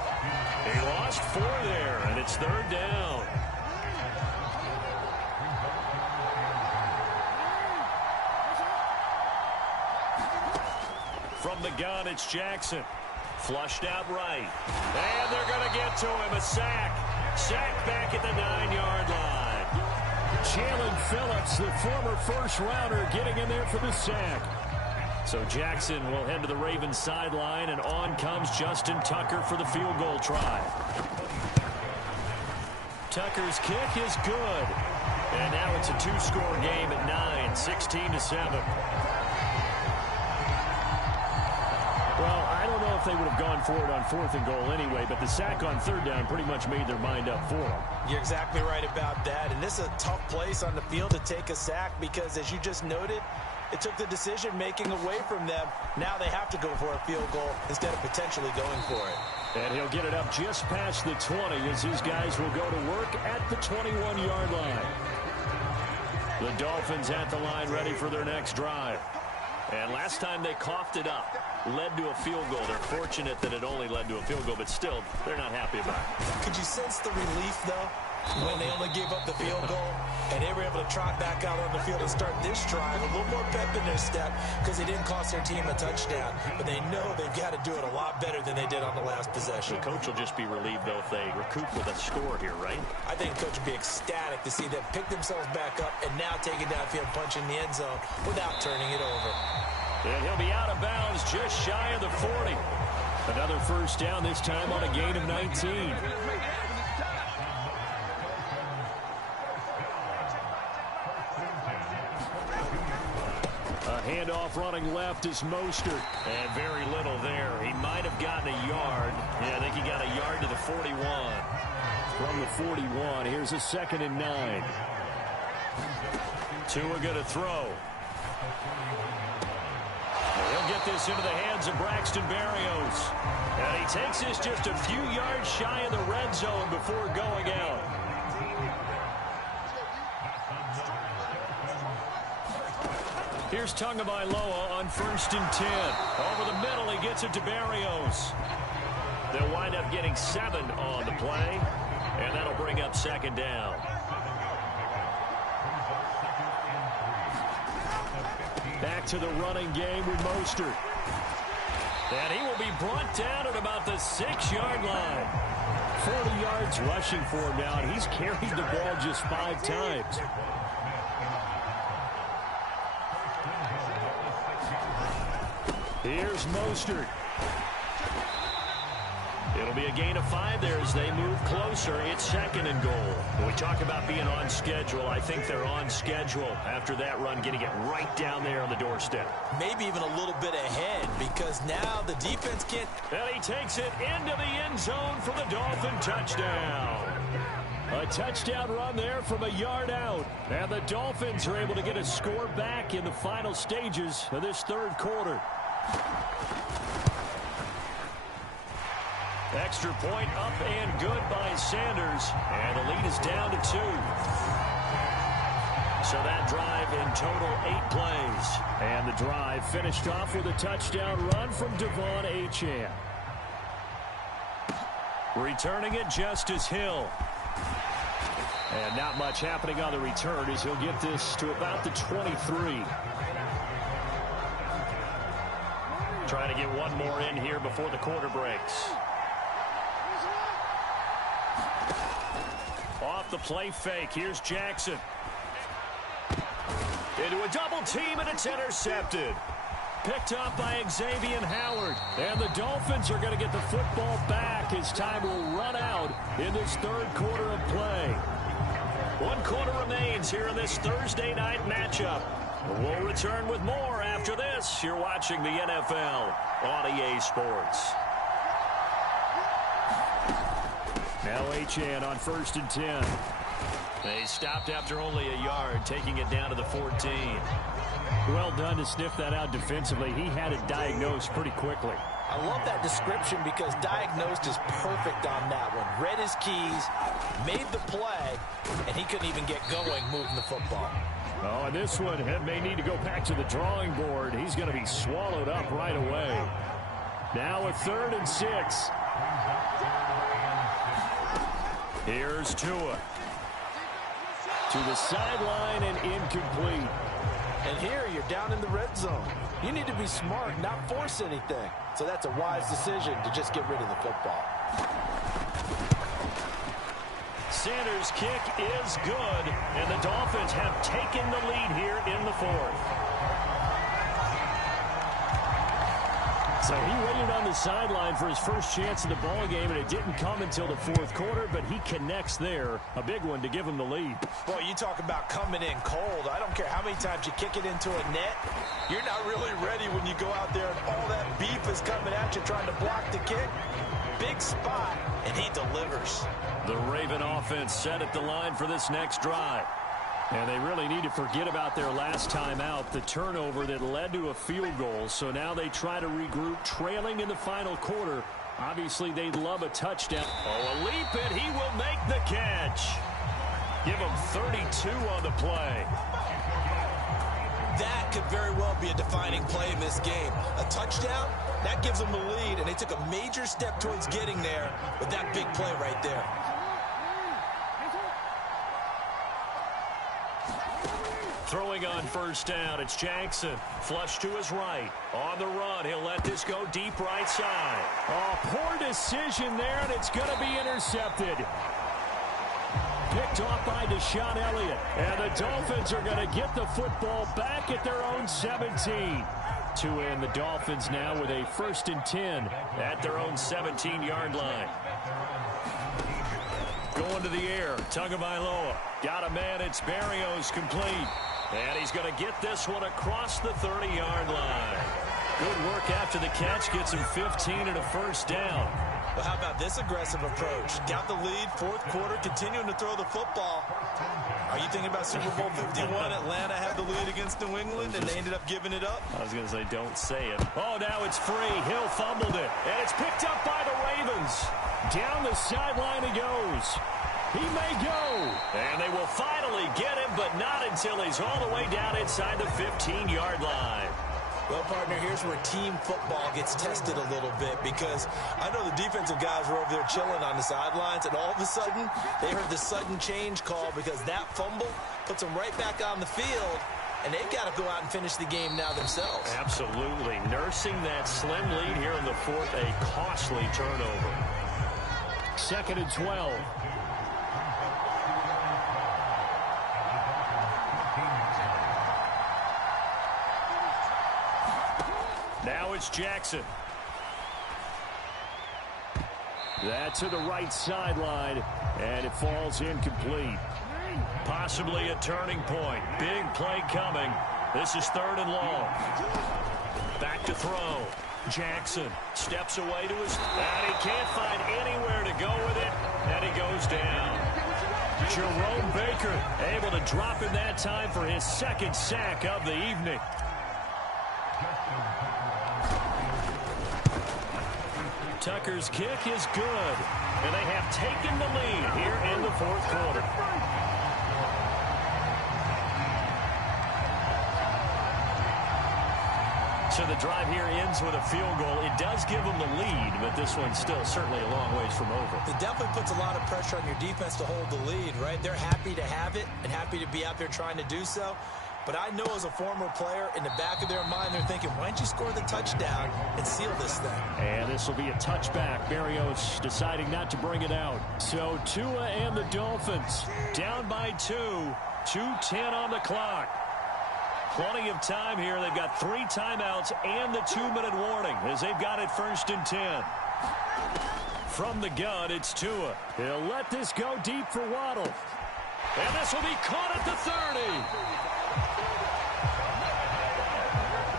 He lost 4 there, and it's 3rd down. From the gun, it's Jackson. Flushed out right. And they're going to get to him. A sack. Sack back at the 9-yard line. Jalen Phillips, the former first-rounder, getting in there for the sack. So Jackson will head to the Ravens sideline, and on comes Justin Tucker for the field goal try. Tucker's kick is good. And now it's a 2-score game at 9, 16-7. Well, I don't know if they would have gone for it on 4th and goal anyway, but the sack on 3rd down pretty much made their mind up for them. You're exactly right about that. And this is a tough place on the field to take a sack because, as you just noted, it took the decision-making away from them. Now they have to go for a field goal instead of potentially going for it. And he'll get it up just past the 20 as his guys will go to work at the 21-yard line. The Dolphins at the line ready for their next drive. And last time they coughed it up, led to a field goal. They're fortunate that it only led to a field goal, but still, they're not happy about it. Could you sense the relief, though, when they only gave up the field goal and they were able to trot back out on the field and start this drive? A little more pep in their step because they didn't cost their team a touchdown, but they know they've got to do it a lot better than they did on the last possession. The coach will just be relieved, though, if they recoup with a score here, right? I think the coach would be ecstatic to see them pick themselves back up and now take it downfield, punching the end zone without turning it over. And he'll be out of bounds just shy of the 40. Another first down, this time on a gain of 19. A handoff running left is Mostert. And very little there. He might have gotten a yard. Yeah, I think he got a yard to the 41. From the 41, here's a 2nd and 9. Tua going to throw. He'll get this into the hands of Braxton Berrios. And he takes this just a few yards shy of the red zone before going out. Here's Tagovailoa on 1st and 10. Over the middle, he gets it to Berrios. They'll wind up getting 7 on the play, and that'll bring up 2nd down. Back to the running game with Mostert. And he will be brought down at about the 6-yard line. 40 yards rushing for him now, and he's carried the ball just 5 times. Here's Mostert. It'll be a gain of 5 there as they move closer. It's 2nd and goal. When we talk about being on schedule, I think they're on schedule after that run, getting it right down there on the doorstep. Maybe even a little bit ahead because now the defense can't. And he takes it into the end zone for the Dolphin touchdown. A touchdown run there from a yard out. And the Dolphins are able to get a score back in the final stages of this 3rd quarter. Extra point up and good by Sanders. And the lead is down to 2. So that drive in total 8 plays. And the drive finished off with a touchdown run from Devon Achane. Returning it, Justice Hill. And not much happening on the return as he'll get this to about the 23. Trying to get one more in here before the quarter breaks. Off the play fake. Here's Jackson. Into a double team, and it's intercepted. Picked up by Xavier Howard. And the Dolphins are going to get the football back as time will run out in this 3rd quarter of play. 1 quarter remains here in this Thursday night matchup. We'll return with more after this. You're watching the NFL on EA Sports. Now Achane on 1st and 10. They stopped after only a yard, taking it down to the 14. Well done to sniff that out defensively. He had it diagnosed pretty quickly. I love that description because diagnosed is perfect on that one. Read his keys, made the play, and he couldn't even get going moving the football. Oh, and this one may need to go back to the drawing board. He's going to be swallowed up right away. Now a 3rd and 6. Here's Tua. To the sideline and incomplete. And here you're down in the red zone. You need to be smart, not force anything. So that's a wise decision to just get rid of the football. Sanders' kick is good, and the Dolphins have taken the lead here in the 4th. So he waited on the sideline for his first chance of the ball game, and it didn't come until the 4th quarter, but he connects there. A big one to give him the lead. Boy, you talk about coming in cold. I don't care how many times you kick it into a net. You're not really ready when you go out there and all that beef is coming at you trying to block the kick. Big spot, and he delivers. The Raven offense set at the line for this next drive. And they really need to forget about their last time out, the turnover that led to a field goal. So now they try to regroup, trailing in the final quarter. Obviously, they'd love a touchdown. Oh, a leap, and he will make the catch. Give him 32 on the play. That could very well be a defining play in this game. A touchdown, that gives them the lead, and they took a major step towards getting there with that big play right there. Throwing on 1st down, it's Jackson. Flush to his right. On the run, he'll let this go deep right side. Oh, poor decision there, and it's going to be intercepted. Picked off by Deshaun Elliott. And the Dolphins are going to get the football back at their own 17. Tua and the Dolphins now with a 1st and 10 at their own 17-yard line. Going to the air, Tagovailoa. Got a man, it's Berrios, complete. And he's going to get this one across the 30-yard line. Good work after the catch, gets him 15 and a 1st down. Well, how about this aggressive approach? Got the lead, 4th quarter, continuing to throw the football. Are you thinking about Super Bowl 51? Atlanta had the lead against New England, and they ended up giving it up? I was going to say, don't say it. Oh, now it's free. Hill fumbled it, and it's picked up by the Ravens. Down the sideline he goes. He may go. And they will finally get him, but not until he's all the way down inside the 15-yard line. Well, partner, here's where team football gets tested a little bit, because I know the defensive guys were over there chilling on the sidelines, and all of a sudden, they heard the sudden change call because that fumble puts them right back on the field, and they've got to go out and finish the game now themselves. Absolutely. Nursing that slim lead here in the 4th, a costly turnover. 2nd and 12. Now it's Jackson. That to the right sideline, and it falls incomplete. Possibly a turning point. Big play coming. This is 3rd and long. Back to throw. Jackson steps away to his... And he can't find anywhere to go with it, and he goes down. Jerome Baker able to drop him that time for his 2nd sack of the evening. Tucker's kick is good, and they have taken the lead here in the 4th quarter. So the drive here ends with a field goal. It does give them the lead, but this one's still certainly a long ways from over. It definitely puts a lot of pressure on your defense to hold the lead, right? They're happy to have it and happy to be out there trying to do so. But I know as a former player, in the back of their mind, they're thinking, why don't you score the touchdown and seal this thing? And this will be a touchback. Berrios deciding not to bring it out. So Tua and the Dolphins down by 2. 2:10 on the clock. Plenty of time here. They've got 3 timeouts and the 2-minute warning as they've got it 1st and 10. From the gun, it's Tua. He'll let this go deep for Waddle. And this will be caught at the 30.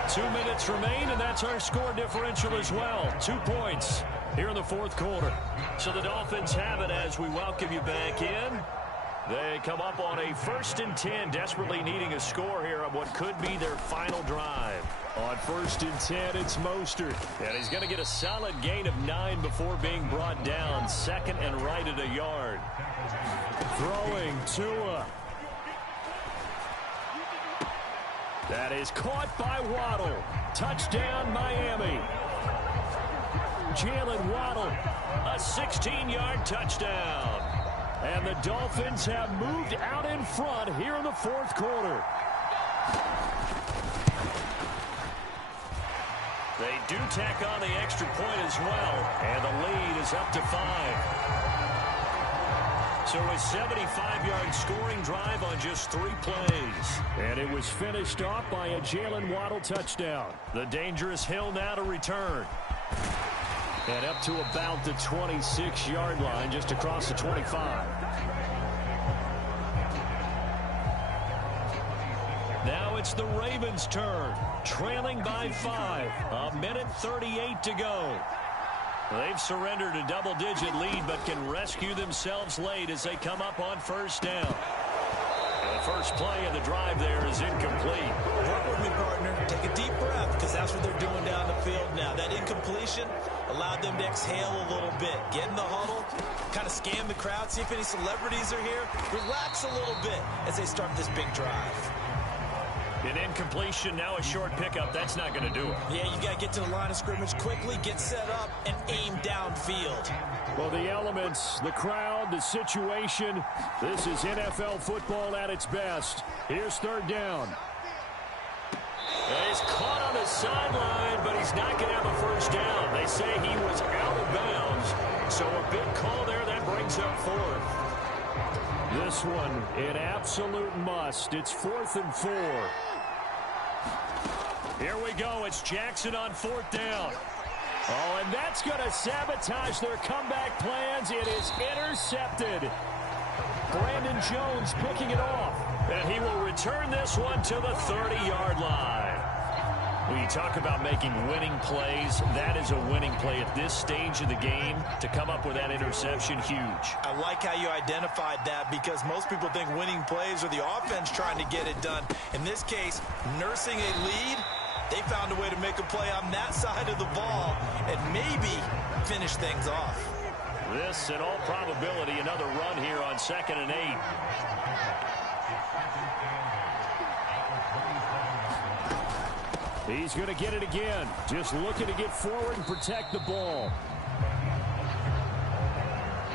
2 minutes remain, and that's our score differential as well. 2 points here in the 4th quarter. So the Dolphins have it as we welcome you back in. They come up on a 1st and 10, desperately needing a score here on what could be their final drive. On 1st and 10, it's Mostert. And he's going to get a solid gain of 9 before being brought down. 2nd and right at a yard. Throwing Tua. That is caught by Waddle. Touchdown, Miami. Jalen Waddle, a 16-yard touchdown. And the Dolphins have moved out in front here in the 4th quarter. They do tack on the extra point as well, and the lead is up to 5. So a 75-yard scoring drive on just 3 plays. And it was finished off by a Jalen Waddle touchdown. The dangerous Hill now to return. And up to about the 26-yard line, just across the 25. Now it's the Ravens' turn, trailing by 5. 1:38 to go. They've surrendered a double-digit lead, but can rescue themselves late as they come up on 1st down. And the first play of the drive there is incomplete. Work with me, partner. Take a deep breath, because that's what they're doing down the field now. That incompletion allowed them to exhale a little bit. Get in the huddle, kind of scan the crowd, see if any celebrities are here. Relax a little bit as they start this big drive. An incompletion, now a short pickup. That's not going to do it. Yeah, you got to get to the line of scrimmage quickly, get set up, and aim downfield. Well, the elements, the crowd, the situation, this is NFL football at its best. Here's 3rd down. And he's caught on the sideline, but he's not going to have a 1st down. They say he was out of bounds. So a big call there that brings up 4th. This one, an absolute must. It's 4th and 4. Here we go. It's Jackson on 4th down. Oh, and that's going to sabotage their comeback plans. It is intercepted. Brandon Jones picking it off. And he will return this one to the 30-yard line. When you talk about making winning plays, that is a winning play at this stage of the game. To come up with that interception, huge. I like how you identified that because most people think winning plays are the offense trying to get it done. In this case, nursing a lead, they found a way to make a play on that side of the ball and maybe finish things off. This, in all probability, another run here on 2nd and 8. He's going to get it again. Just looking to get forward and protect the ball.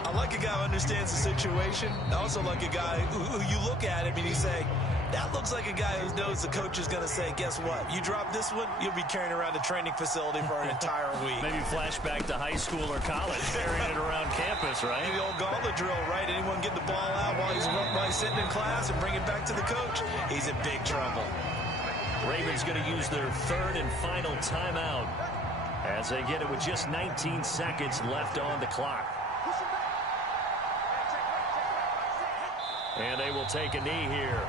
I like a guy who understands the situation. I also like a guy who you look at him and you say, that looks like a guy who knows the coach is going to say, guess what? You drop this one, you'll be carrying around the training facility for an entire week. Maybe flashback to high school or college, carrying it around campus, right? The old gauntlet drill, right? Anyone get the ball out while he's sitting in class and bring it back to the coach? He's in big trouble. Ravens going to use their 3rd and final timeout as they get it with just 19 seconds left on the clock. And they will take a knee here.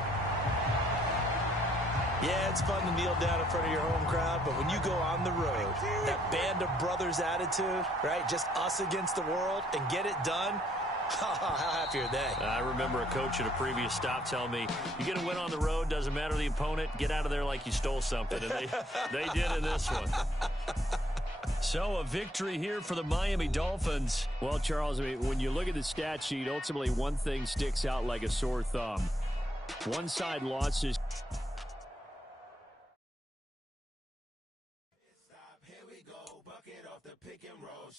Yeah, it's fun to kneel down in front of your home crowd, but when you go on the road, that band of brothers attitude, right? Just us against the world and get it done. How happy are they? I remember a coach at a previous stop telling me, you get a win on the road, doesn't matter the opponent, get out of there like you stole something. And they did in this one. So a victory here for the Miami Dolphins. Well, Charles, I mean, when you look at the stat sheet, ultimately one thing sticks out like a sore thumb. One side losses. Here we go, bucket off the pick and roll.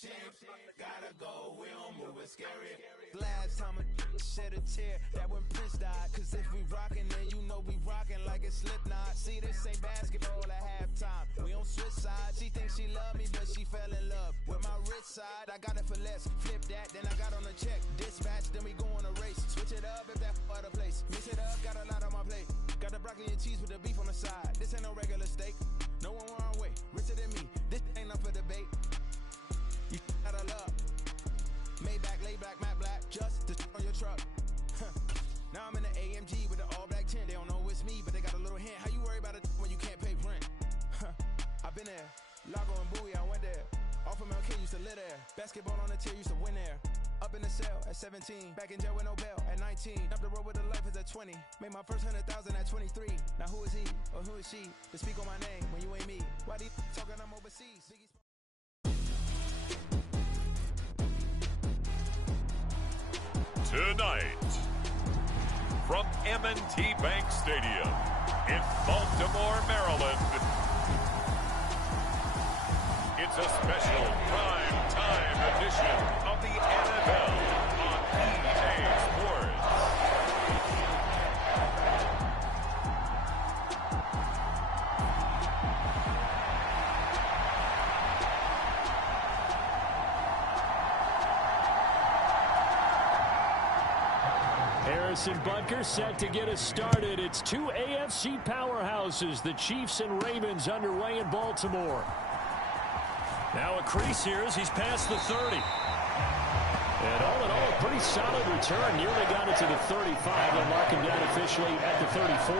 Gotta go, we don't move it scary. Last time a shed a tear, that when Prince died. Cause if we rockin', then you know we rockin' like a Slipknot. See, this ain't basketball at halftime. We don't switch sides. She thinks she love me, but she fell in love with my rich side. I got it for less. Flip that, then I got on a check. Dispatch, then we go on a race. Switch it up if that other place. Mix it up, got a lot on my plate. Got the broccoli and cheese with the beef on the side. This ain't no regular steak. No one wrong way. Richer than me. This ain't up for debate. You gotta love. Maybach, lay back, matte black, just to on your truck. Now I'm in the AMG with the all black tint. They don't know it's me, but they got a little hint. How you worry about it when you can't pay rent? I've been there. Lago and Bowie, I went there. Off of MLK, used to live there. Basketball on the tier, used to win there. Up in the cell at 17. Back in jail with no bail at 19. Up the road with the life is at 20. Made my first 100,000 at 23. Now who is he or who is she to speak on my name when you ain't me? Why do you talking I'm overseas? Tonight, from M&T Bank Stadium in Baltimore, Maryland, it's a special prime time edition of the NFL on EA Sports. Harrison Butker set to get us started. It's two AFC powerhouses, the Chiefs and Ravens, underway in Baltimore. Now a crease here as he's past the 30. And all in all, a pretty solid return. Nearly got it to the 35. They'll mark him down officially at the 34.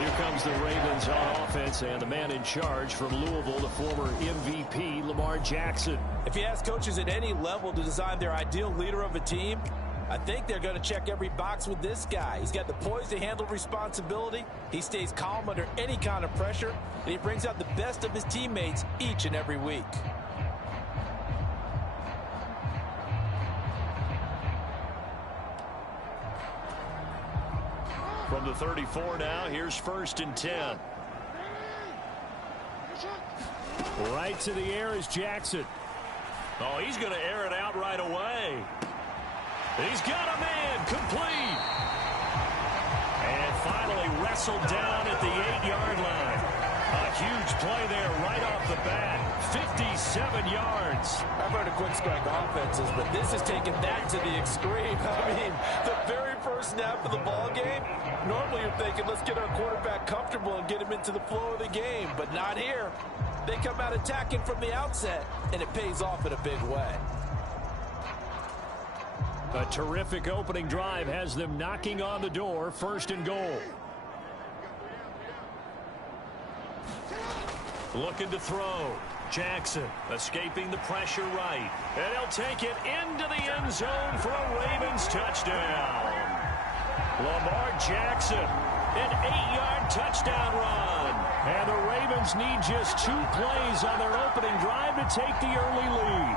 Here comes the Ravens on offense, and the man in charge from Louisville, the former MVP, Lamar Jackson. If you ask coaches at any level to design their ideal leader of a team, I think they're going to check every box with this guy. He's got the poise to handle responsibility. He stays calm under any kind of pressure, and he brings out the best of his teammates each and every week. From the 34 now, here's 1st and 10. Right to the air is Jackson. Oh, he's going to air it out right away. He's got a man complete. And finally wrestled down at the 8-yard line. A huge play there right off the bat. 57 yards. I've heard of quick strike offenses, but this is taking that to the extreme. I mean, the very first snap of the ball game, normally you're thinking, let's get our quarterback comfortable and get him into the flow of the game, but not here. They come out attacking from the outset, and it pays off in a big way. A terrific opening drive has them knocking on the door, 1st and goal. Looking to throw. Jackson escaping the pressure right. And he'll take it into the end zone for a Ravens touchdown. Lamar Jackson, an 8-yard touchdown run. And the Ravens need just 2 plays on their opening drive to take the early lead.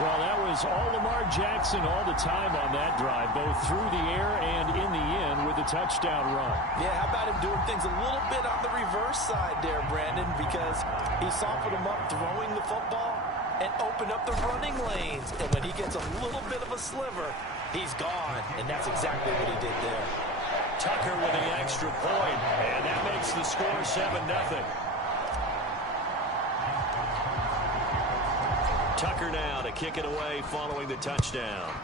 Well, that was all Lamar Jackson all the time on that drive, both through the air and in the end with the touchdown run. Yeah, how about him doing things a little bit on the reverse side there, Brandon, because he softened him up throwing the football and opened up the running lanes. And when he gets a little bit of a sliver, he's gone. And that's exactly what he did there. Tucker with the extra point, and that makes the score 7-0. Tucker now to kick it away following the touchdown.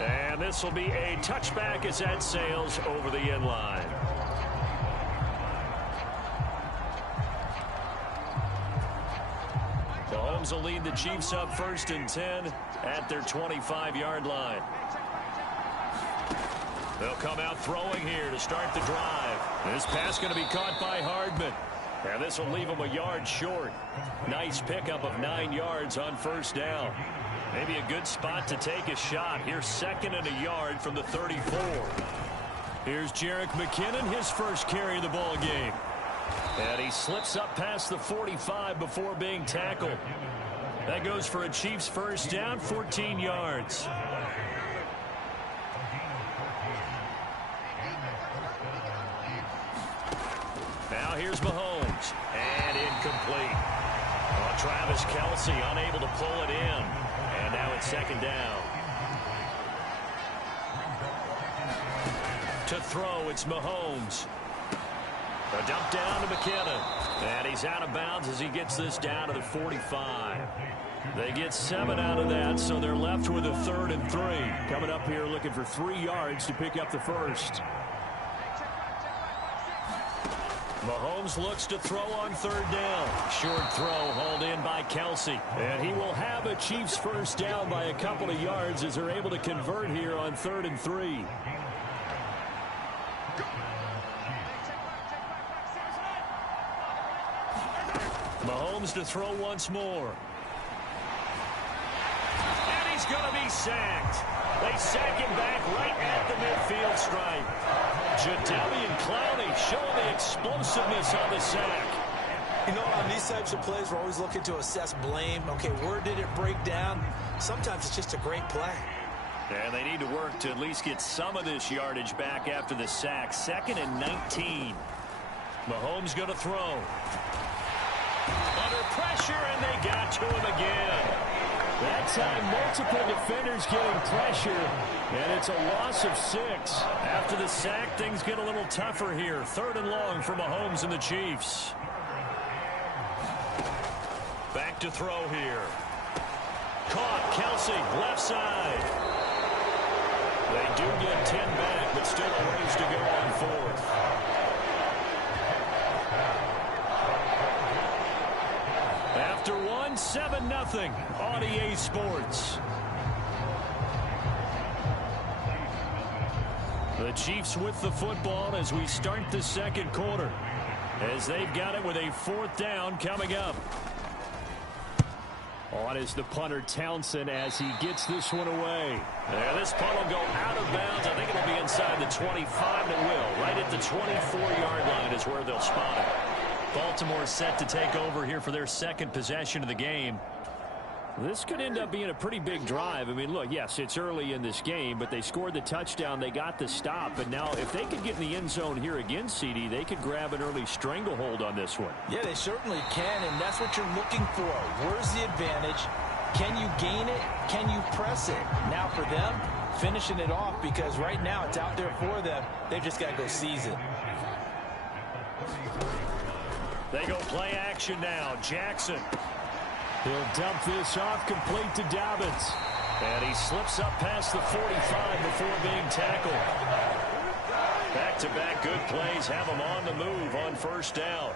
And this will be a touchback as that sails over the end line. Mahomes will lead the Chiefs up 1st and 10 at their 25-yard line. They'll come out throwing here to start the drive. This pass going to be caught by Hardman. And this will leave him a yard short. Nice pickup of 9 yards on 1st down. Maybe a good spot to take a shot. Here's 2nd and a yard from the 34. Here's Jerick McKinnon, his first carry of the ball game. And he slips up past the 45 before being tackled. That goes for a Chiefs 1st down, 14 yards. Now here's Mahomes, and incomplete. Oh, Travis Kelce unable to pull it in, and now it's 2nd down. To throw, it's Mahomes. A dump down to McKinnon, and he's out of bounds as he gets this down to the 45. They get 7 out of that, so they're left with a 3rd and 3. Coming up here looking for 3 yards to pick up the first. Mahomes looks to throw on 3rd down. Short throw hauled in by Kelce. And he will have a Chiefs 1st down by a couple of yards as they're able to convert here on 3rd and 3. Mahomes to throw once more. And he's going to be sacked. They sack him back right at the midfield stripe. Jadeveon Clowney showing the explosiveness on the sack. You know, on these types of plays, we're always looking to assess blame. Okay, where did it break down? Sometimes it's just a great play. And they need to work to at least get some of this yardage back after the sack. 2nd and 19. Mahomes going to throw. Under pressure, and they got to him again. That time, multiple defenders getting pressure, and it's a loss of 6. After the sack, things get a little tougher here. 3rd and long for Mahomes and the Chiefs. Back to throw here. Caught, Kelce, left side. They do get 10 back, but still a ways to go on 4th. After 7-0 on EA Sports. The Chiefs with the football as we start the 2nd quarter, as they've got it with a 4th down coming up. On is the punter Townsend as he gets this one away. Yeah, this punt will go out of bounds. I think it'll be inside the 25. It will. Right at the 24-yard line is where they'll spot it. Baltimore set to take over here for their 2nd possession of the game. This could end up being a pretty big drive. I mean, look, yes, it's early in this game, but they scored the touchdown. They got the stop. And now if they could get in the end zone here again, CD, they could grab an early stranglehold on this one. Yeah, they certainly can, and that's what you're looking for. Where's the advantage? Can you gain it? Can you press it? Now for them, finishing it off, because right now it's out there for them. They've just got to go seize it. They go play action now. Jackson. He'll dump this off complete to Dobbins. And he slips up past the 45 before being tackled. Back-to-back good plays have him on the move on first down.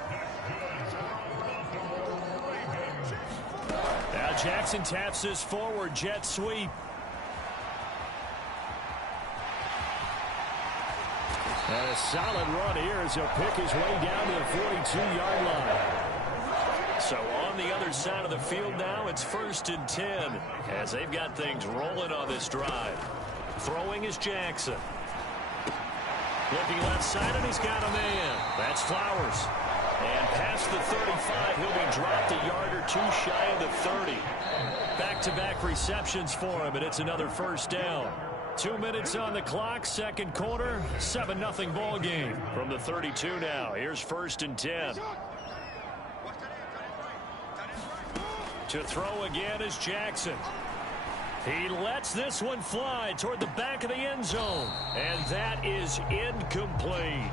Now Jackson taps this forward jet sweep. And a solid run here as he'll pick his way down to the 42-yard line. So on the other side of the field now, it's 1st and 10 as they've got things rolling on this drive. Throwing is Jackson. Looking left side, and he's got a man. That's Flowers. And past the 35, he'll be dropped a yard or two shy of the 30. Back-to-back receptions for him, and it's another first down. 2 minutes on the clock, second quarter, 7-0 ball game. From the 32 now, here's 1st and 10. To throw again is Jackson. He lets this one fly toward the back of the end zone. And that is incomplete.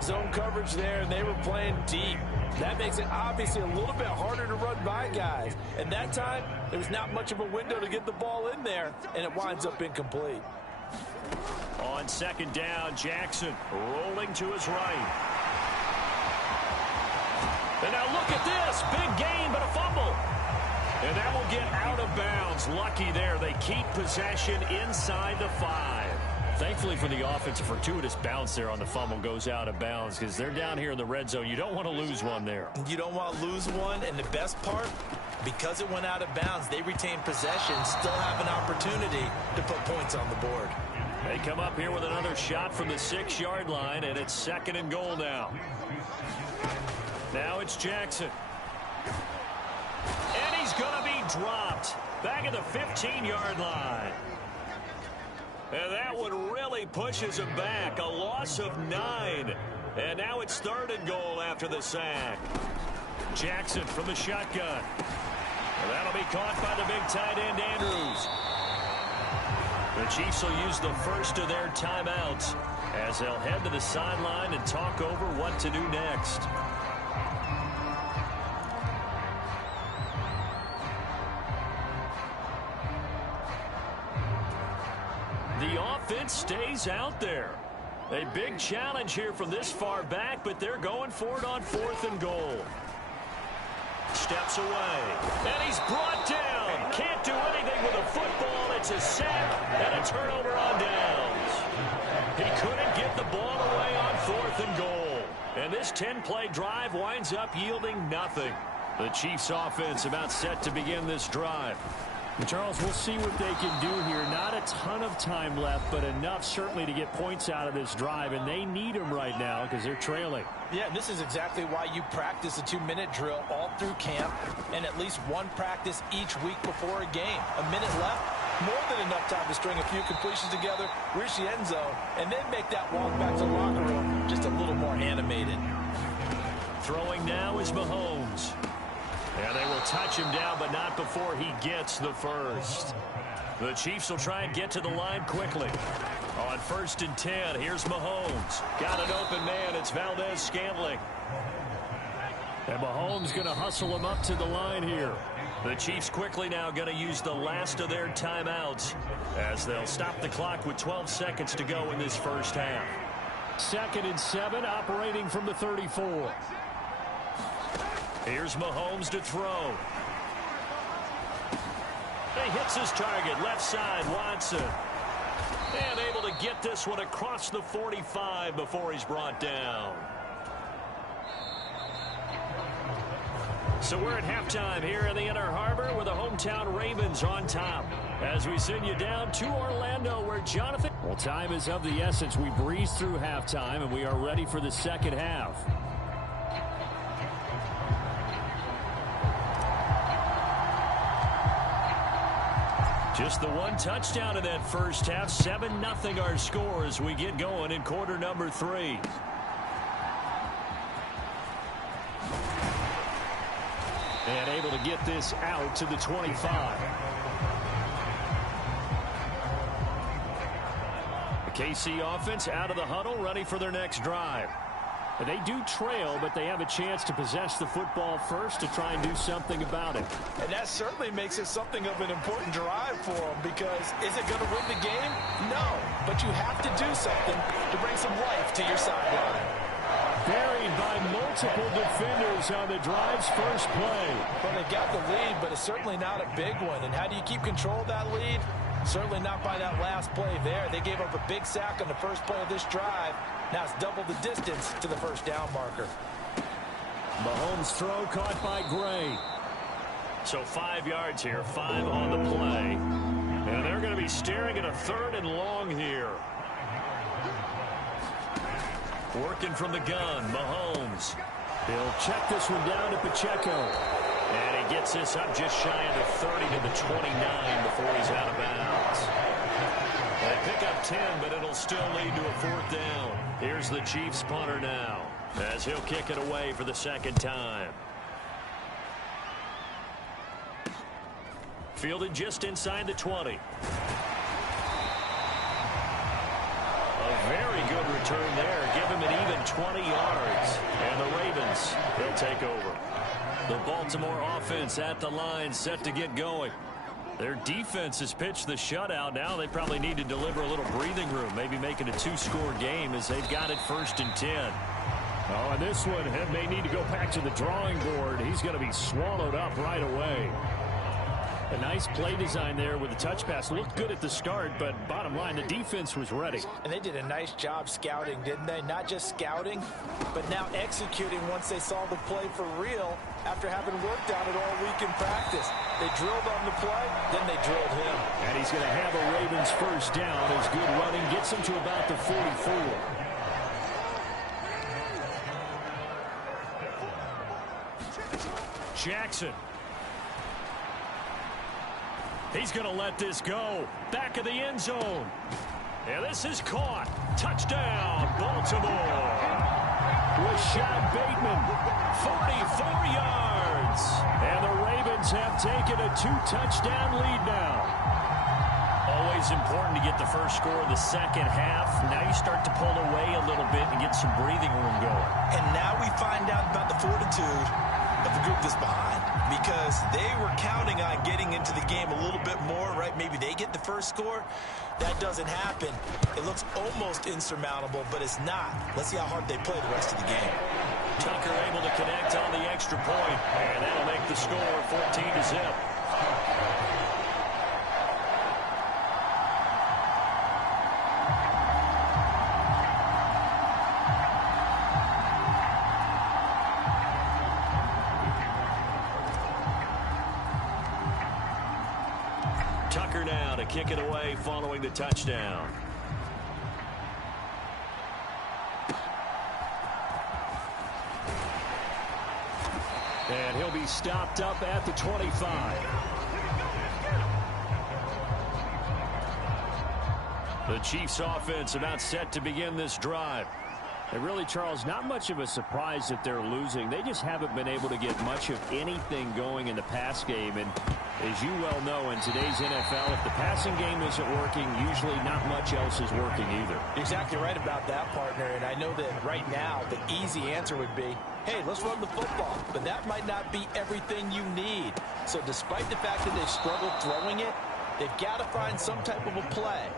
Zone coverage there, and they were playing deep. That makes it obviously a little bit harder to run by guys. And that time, there was not much of a window to get the ball in there, and it winds up incomplete. On second down, Jackson rolling to his right. And now look at this. Big gain, but a fumble. And that will get out of bounds. Lucky there. They keep possession inside the 5. Thankfully for the offense, a fortuitous bounce there on the fumble goes out of bounds because they're down here in the red zone. You don't want to lose one there. You don't want to lose one, and the best part, because it went out of bounds, they retain possession, still have an opportunity to put points on the board. They come up here with another shot from the 6-yard line, and it's 2nd and goal now. Now it's Jackson. And he's going to be dropped back at the 15-yard line. And that one really pushes him back. A loss of 9. And now it's 3rd and goal after the sack. Jackson from the shotgun. And that'll be caught by the big tight end, Andrews. The Chiefs will use the first of their timeouts as they'll head to the sideline and talk over what to do next. The offense stays out there. A big challenge here from this far back, but they're going for it on 4th and goal. Steps away, and he's brought down. Can't do anything with a football. It's a sack and a turnover on downs. He couldn't get the ball away on 4th and goal. And this 10-play drive winds up yielding nothing. The Chiefs offense about set to begin this drive. Charles, we'll see what they can do here. Not a ton of time left, but enough certainly to get points out of this drive, and they need them right now because they're trailing. Yeah, and this is exactly why you practice a 2-minute drill all through camp and at least one practice each week before a game. A minute left, more than enough time to string a few completions together, reach the end zone, and then make that walk back to the locker room just a little more animated. Throwing now is Mahomes. And they will touch him down, but not before he gets the first. The Chiefs will try and get to the line quickly. On 1st and 10, here's Mahomes. Got an open man. It's Valdez-Scantling. And Mahomes going to hustle him up to the line here. The Chiefs quickly now going to use the last of their timeouts as they'll stop the clock with 12 seconds to go in this first half. 2nd and 7, operating from the 34. Here's Mahomes to throw. He hits his target, left side, Watson. And able to get this one across the 45 before he's brought down. So we're at halftime here in the Inner Harbor with the hometown Ravens on top. As we send you down to Orlando where Jonathan... Well, time is of the essence. We breeze through halftime and we are ready for the second half. Just the one touchdown in that first half. 7-0 our score as we get going in quarter number 3. And able to get this out to the 25. The KC offense out of the huddle, ready for their next drive. They do trail, but they have a chance to possess the football first to try and do something about it. And that certainly makes it something of an important drive for them, because is it going to win the game? No, but you have to do something to bring some life to your sideline. Buried by multiple defenders on the drive's first play. Well, they got the lead, but it's certainly not a big one. And how do you keep control of that lead? Certainly not by that last play there. They gave up a big sack on the first play of this drive. Now it's double the distance to the first down marker. Mahomes' throw caught by Gray. So 5 yards here, 5 on the play. And they're going to be staring at a 3rd and long here. Working from the gun, Mahomes. He'll check this one down to Pacheco. And he gets this up just shy of the 30 to the 29 before he's out of bounds. They pick up 10, but it'll still lead to a 4th down. Here's the Chiefs punter now, as he'll kick it away for the 2nd time. Fielded just inside the 20. A very good return there. Give him an even 20 yards. And the Ravens, they'll take over. The Baltimore offense at the line, set to get going. Their defense has pitched the shutout. Now they probably need to deliver a little breathing room, maybe make it a 2-score game as they've got it 1st and 10. Oh, and this one may need to go back to the drawing board. He's going to be swallowed up right away. A nice play design there with the touch pass. Looked good at the start, but bottom line, the defense was ready. And they did a nice job scouting, didn't they? Not just scouting, but now executing once they saw the play for real after having worked on it all week in practice. They drilled on the play, then they drilled him. And he's going to have a Ravens 1st down as good running gets him to about the 44. Jackson. He's going to let this go. Back of the end zone. And this is caught. Touchdown, Baltimore. Rashad Bateman, 44 yards. And the Ravens have taken a 2-touchdown lead now. Always important to get the first score of the 2nd half. Now you start to pull away a little bit and get some breathing room going. And now we find out about the fortitude of the group that's behind, because they were counting on getting into the game a little bit more, right? Maybe they get the first score. That doesn't happen. It looks almost insurmountable, but it's not. Let's see how hard they play the rest of the game. Tucker able to connect on the extra point, and that'll make the score 14-0. Tucker now to kick it away following the touchdown. And he'll be stopped up at the 25. The Chiefs offense about set to begin this drive. And really, Charles, not much of a surprise that they're losing. They just haven't been able to get much of anything going in the pass game. And as you well know, in today's NFL, if the passing game isn't working, usually not much else is working either. Exactly right about that, partner. And I know that right now the easy answer would be, hey, let's run the football. But that might not be everything you need. So despite the fact that they've struggled throwing it, they've got to find some type of a play,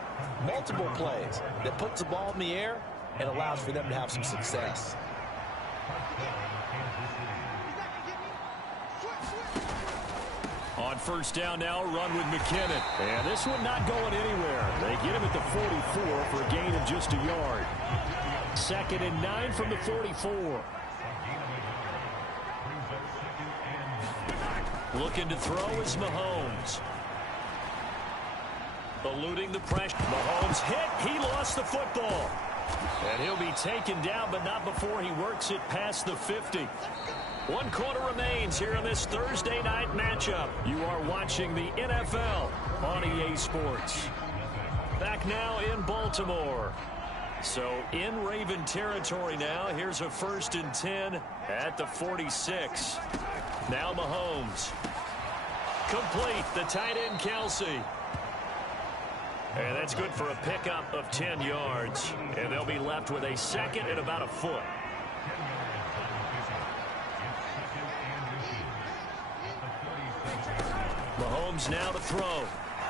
multiple plays, that puts the ball in the air and allows for them to have some success. On 1st down now, run with McKinnon. And this one not going anywhere. They get him at the 44 for a gain of just a yard. 2nd and 9 from the 44. Looking to throw is Mahomes. Eluding the pressure. Mahomes hit. He lost the football. And he'll be taken down, but not before he works it past the 50. 1 quarter remains here in this Thursday night matchup. You are watching the NFL on EA Sports. Back now in Baltimore. So in Raven territory now. Here's a 1st and 10 at the 46. Now Mahomes. Complete. The tight end, Kelsey. And that's good for a pickup of 10 yards. And they'll be left with a 2nd and about a foot. Mahomes now to throw.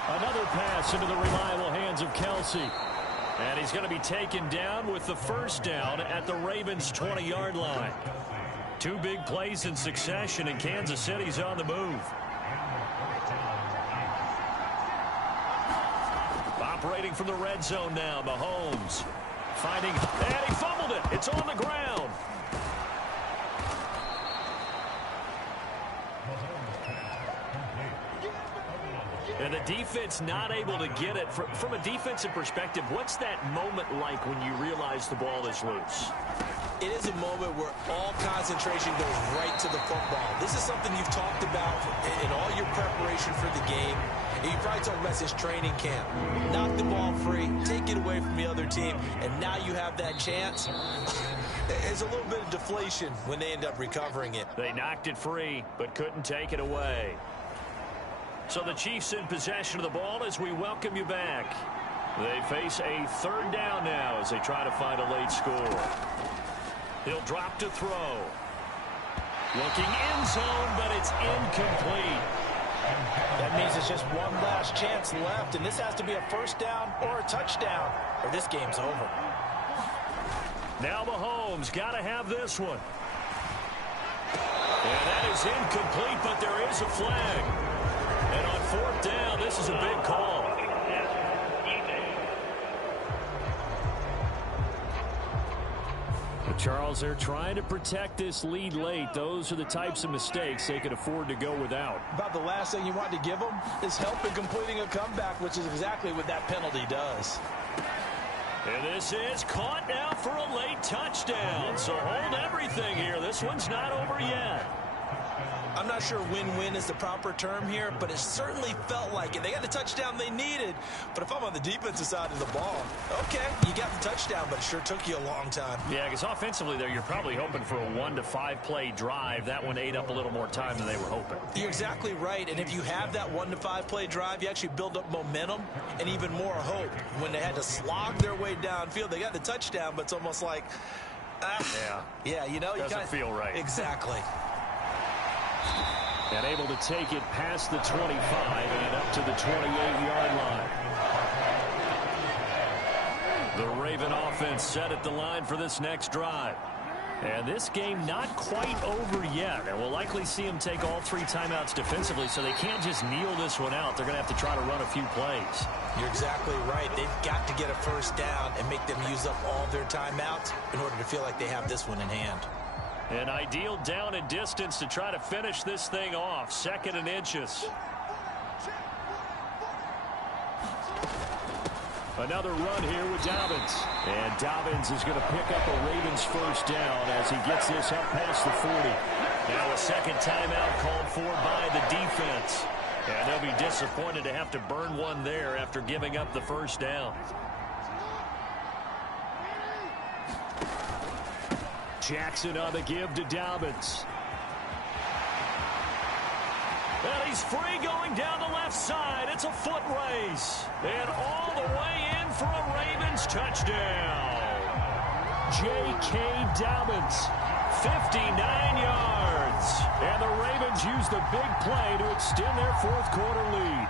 Another pass into the reliable hands of Kelsey. And he's going to be taken down with the first down at the Ravens' 20-yard line. Two big plays in succession, and Kansas City's on the move. Operating from the red zone now, Mahomes. Finding, and he fumbled it. It's on the ground. And the defense not able to get it. From a defensive perspective, what's that moment like when you realize the ball is loose? It is a moment where all concentration goes right to the football. This is something you've talked about in all your preparation for the game. And you probably talked about this training camp. Knock the ball free, take it away from the other team, and now you have that chance. There's a little bit of deflation when they end up recovering it. They knocked it free, but couldn't take it away. So the Chiefs in possession of the ball as we welcome you back. They face a third down now as they try to find a late score. He'll drop to throw. Looking end zone, but it's incomplete. That means it's just one last chance left, and this has to be a first down or a touchdown, or this game's over. Now Mahomes got to have this one. And that is incomplete, but there is a flag. And on fourth down, this is a big call. Charles, they're trying to protect this lead late. Those are the types of mistakes they could afford to go without. About the last thing you want to give them is help in completing a comeback, which is exactly what that penalty does. And this is caught now for a late touchdown. So hold everything here. This one's not over yet. I'm not sure win-win is the proper term here, but it certainly felt like it. They got the touchdown they needed, but if I'm on the defensive side of the ball, okay, you got the touchdown, but it sure took you a long time. Yeah, because offensively there, you're probably hoping for a 1 to 5 play drive. That one ate up a little more time than they were hoping. You're exactly right, and if you have that 1 to 5 play drive, you actually build up momentum and even more hope. When they had to slog their way downfield, they got the touchdown, but it's almost like, yeah, you know, doesn't feel right. Exactly. And able to take it past the 25 and up to the 28-yard line. The Raven offense set at the line for this next drive. And this game not quite over yet. And we'll likely see them take all 3 timeouts defensively, so they can't just kneel this one out. They're going to have to try to run a few plays. You're exactly right. They've got to get a first down and make them use up all their timeouts in order to feel like they have this one in hand. An ideal down and distance to try to finish this thing off. 2nd and inches. Another run here with Dobbins. And Dobbins is going to pick up a Ravens first down as he gets this up past the 40. Now a second timeout called for by the defense. And they'll be disappointed to have to burn one there after giving up the first down. Jackson on the give to Dobbins. And he's free going down the left side. It's a foot race. And all the way in for a Ravens touchdown. J.K. Dobbins, 59 yards. And the Ravens use the big play to extend their fourth quarter lead.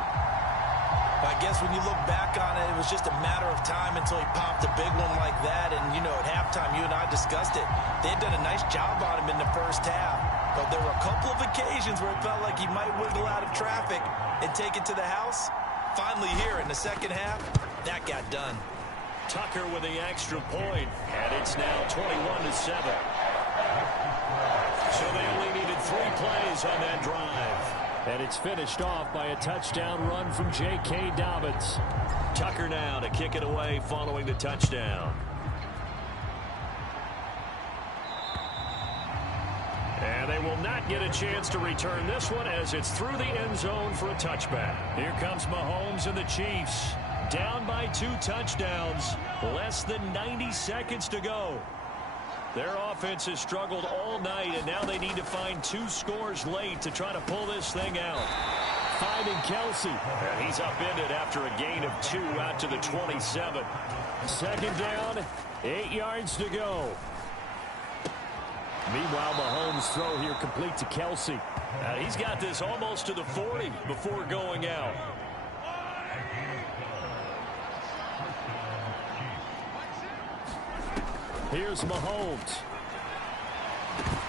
I guess when you look back on it, it was just a matter of time until he popped a big one like that. And, you know, at halftime, you and I discussed it. They had done a nice job on him in the first half. But there were a couple of occasions where it felt like he might wiggle out of traffic and take it to the house. Finally here in the second half, that got done. Tucker with the extra point. And it's now 21-7. So they only needed 3 plays on that drive. And it's finished off by a touchdown run from J.K. Dobbins. Tucker now to kick it away following the touchdown. And they will not get a chance to return this one as it's through the end zone for a touchback. Here comes Mahomes and the Chiefs. Down by 2 touchdowns. Less than 90 seconds to go. Their offense has struggled all night, and now they need to find 2 scores late to try to pull this thing out. Finding Kelsey. And he's upended after a gain of 2 out to the 27. Second down, 8 yards to go. Meanwhile, Mahomes' throw here complete to Kelsey. He's got this almost to the 40 before going out. Here's Mahomes.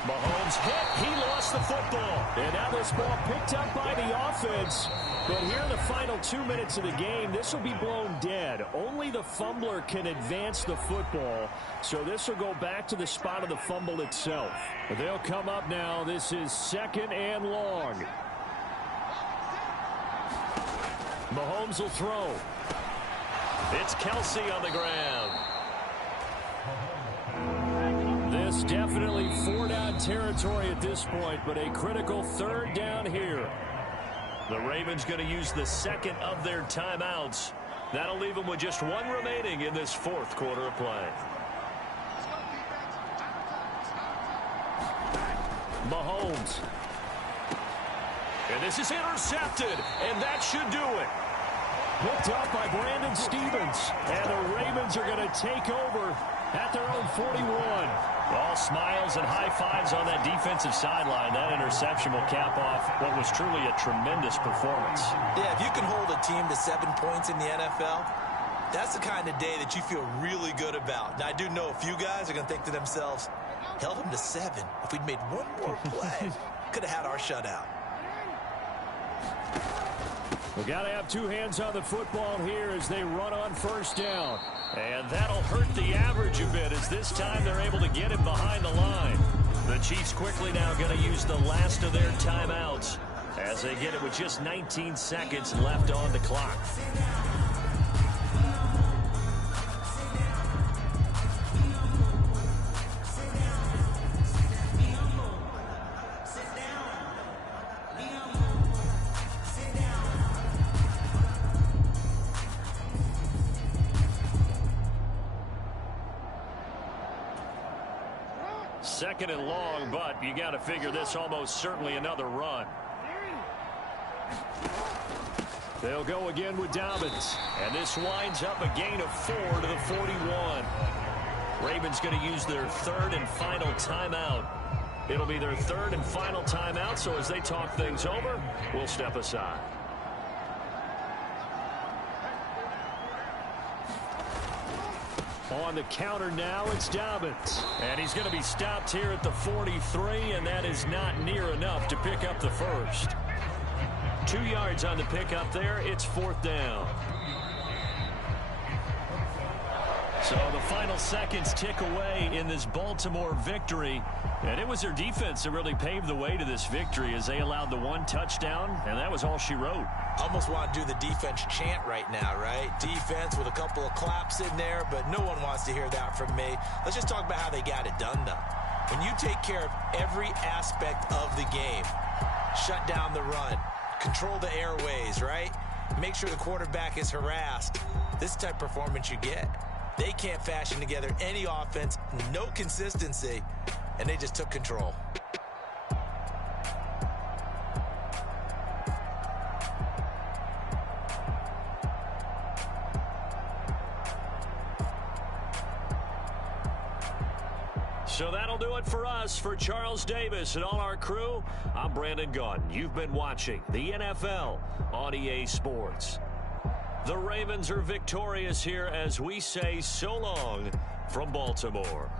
Mahomes hit. He lost the football. And now this ball picked up by the offense. But here in the final 2 minutes of the game, this will be blown dead. Only the fumbler can advance the football. So this will go back to the spot of the fumble itself. But they'll come up now. This is 2nd and long. Mahomes will throw. It's Kelsey on the ground. This definitely 4-down territory at this point, but a critical 3rd down here. The Ravens going to use the second of their timeouts. That'll leave them with just one remaining in this 4th quarter of play. Mahomes. And this is intercepted, and that should do it. Picked up by Brandon Stevens. And the Ravens are going to take over at their own 41. All smiles and high fives on that defensive sideline. That interception will cap off what was truly a tremendous performance. Yeah, if you can hold a team to 7 points in the NFL, that's the kind of day that you feel really good about. Now, I do know a few guys are going to think to themselves, held them to 7. If we'd made one more play, could have had our shutout. We've got to have 2 hands on the football here as they run on 1st down. And that'll hurt the average a bit as this time they're able to get him behind the line. The Chiefs quickly now going to use the last of their timeouts as they get it with just 19 seconds left on the clock. Second and long, but you got to figure this almost certainly another run. They'll go again with Dobbins. And this winds up a gain of 4 to the 41. Ravens going to use their 3rd and final timeout. It'll be their 3rd and final timeout, so as they talk things over, we'll step aside. On the counter now, it's Dobbins. And he's going to be stopped here at the 43, and that is not near enough to pick up the first. 2 yards on the pickup there. It's 4th down. So the final seconds tick away in this Baltimore victory. And it was their defense that really paved the way to this victory as they allowed the 1 touchdown, and that was all she wrote. Almost want to do the defense chant right now, right? Defense with a couple of claps in there, but no one wants to hear that from me. Let's just talk about how they got it done, though. When you take care of every aspect of the game, shut down the run, control the airways, right? Make sure the quarterback is harassed. This type of performance you get. They can't fashion together any offense, no consistency, and they just took control. So that'll do it for us. For Charles Davis and all our crew, I'm Brandon Gaudin. You've been watching the NFL on EA Sports. The Ravens are victorious here as we say so long from Baltimore.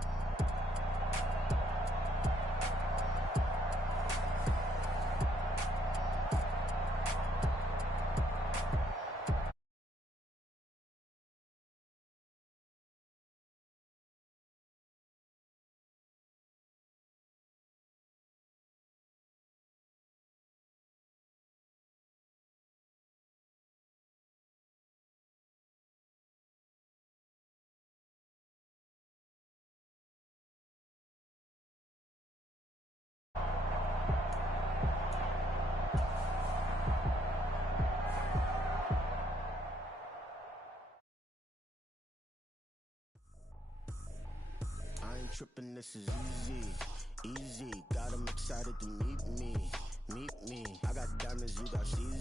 Tripping, this is easy, got them excited to meet me. I got diamonds, you got Caesar.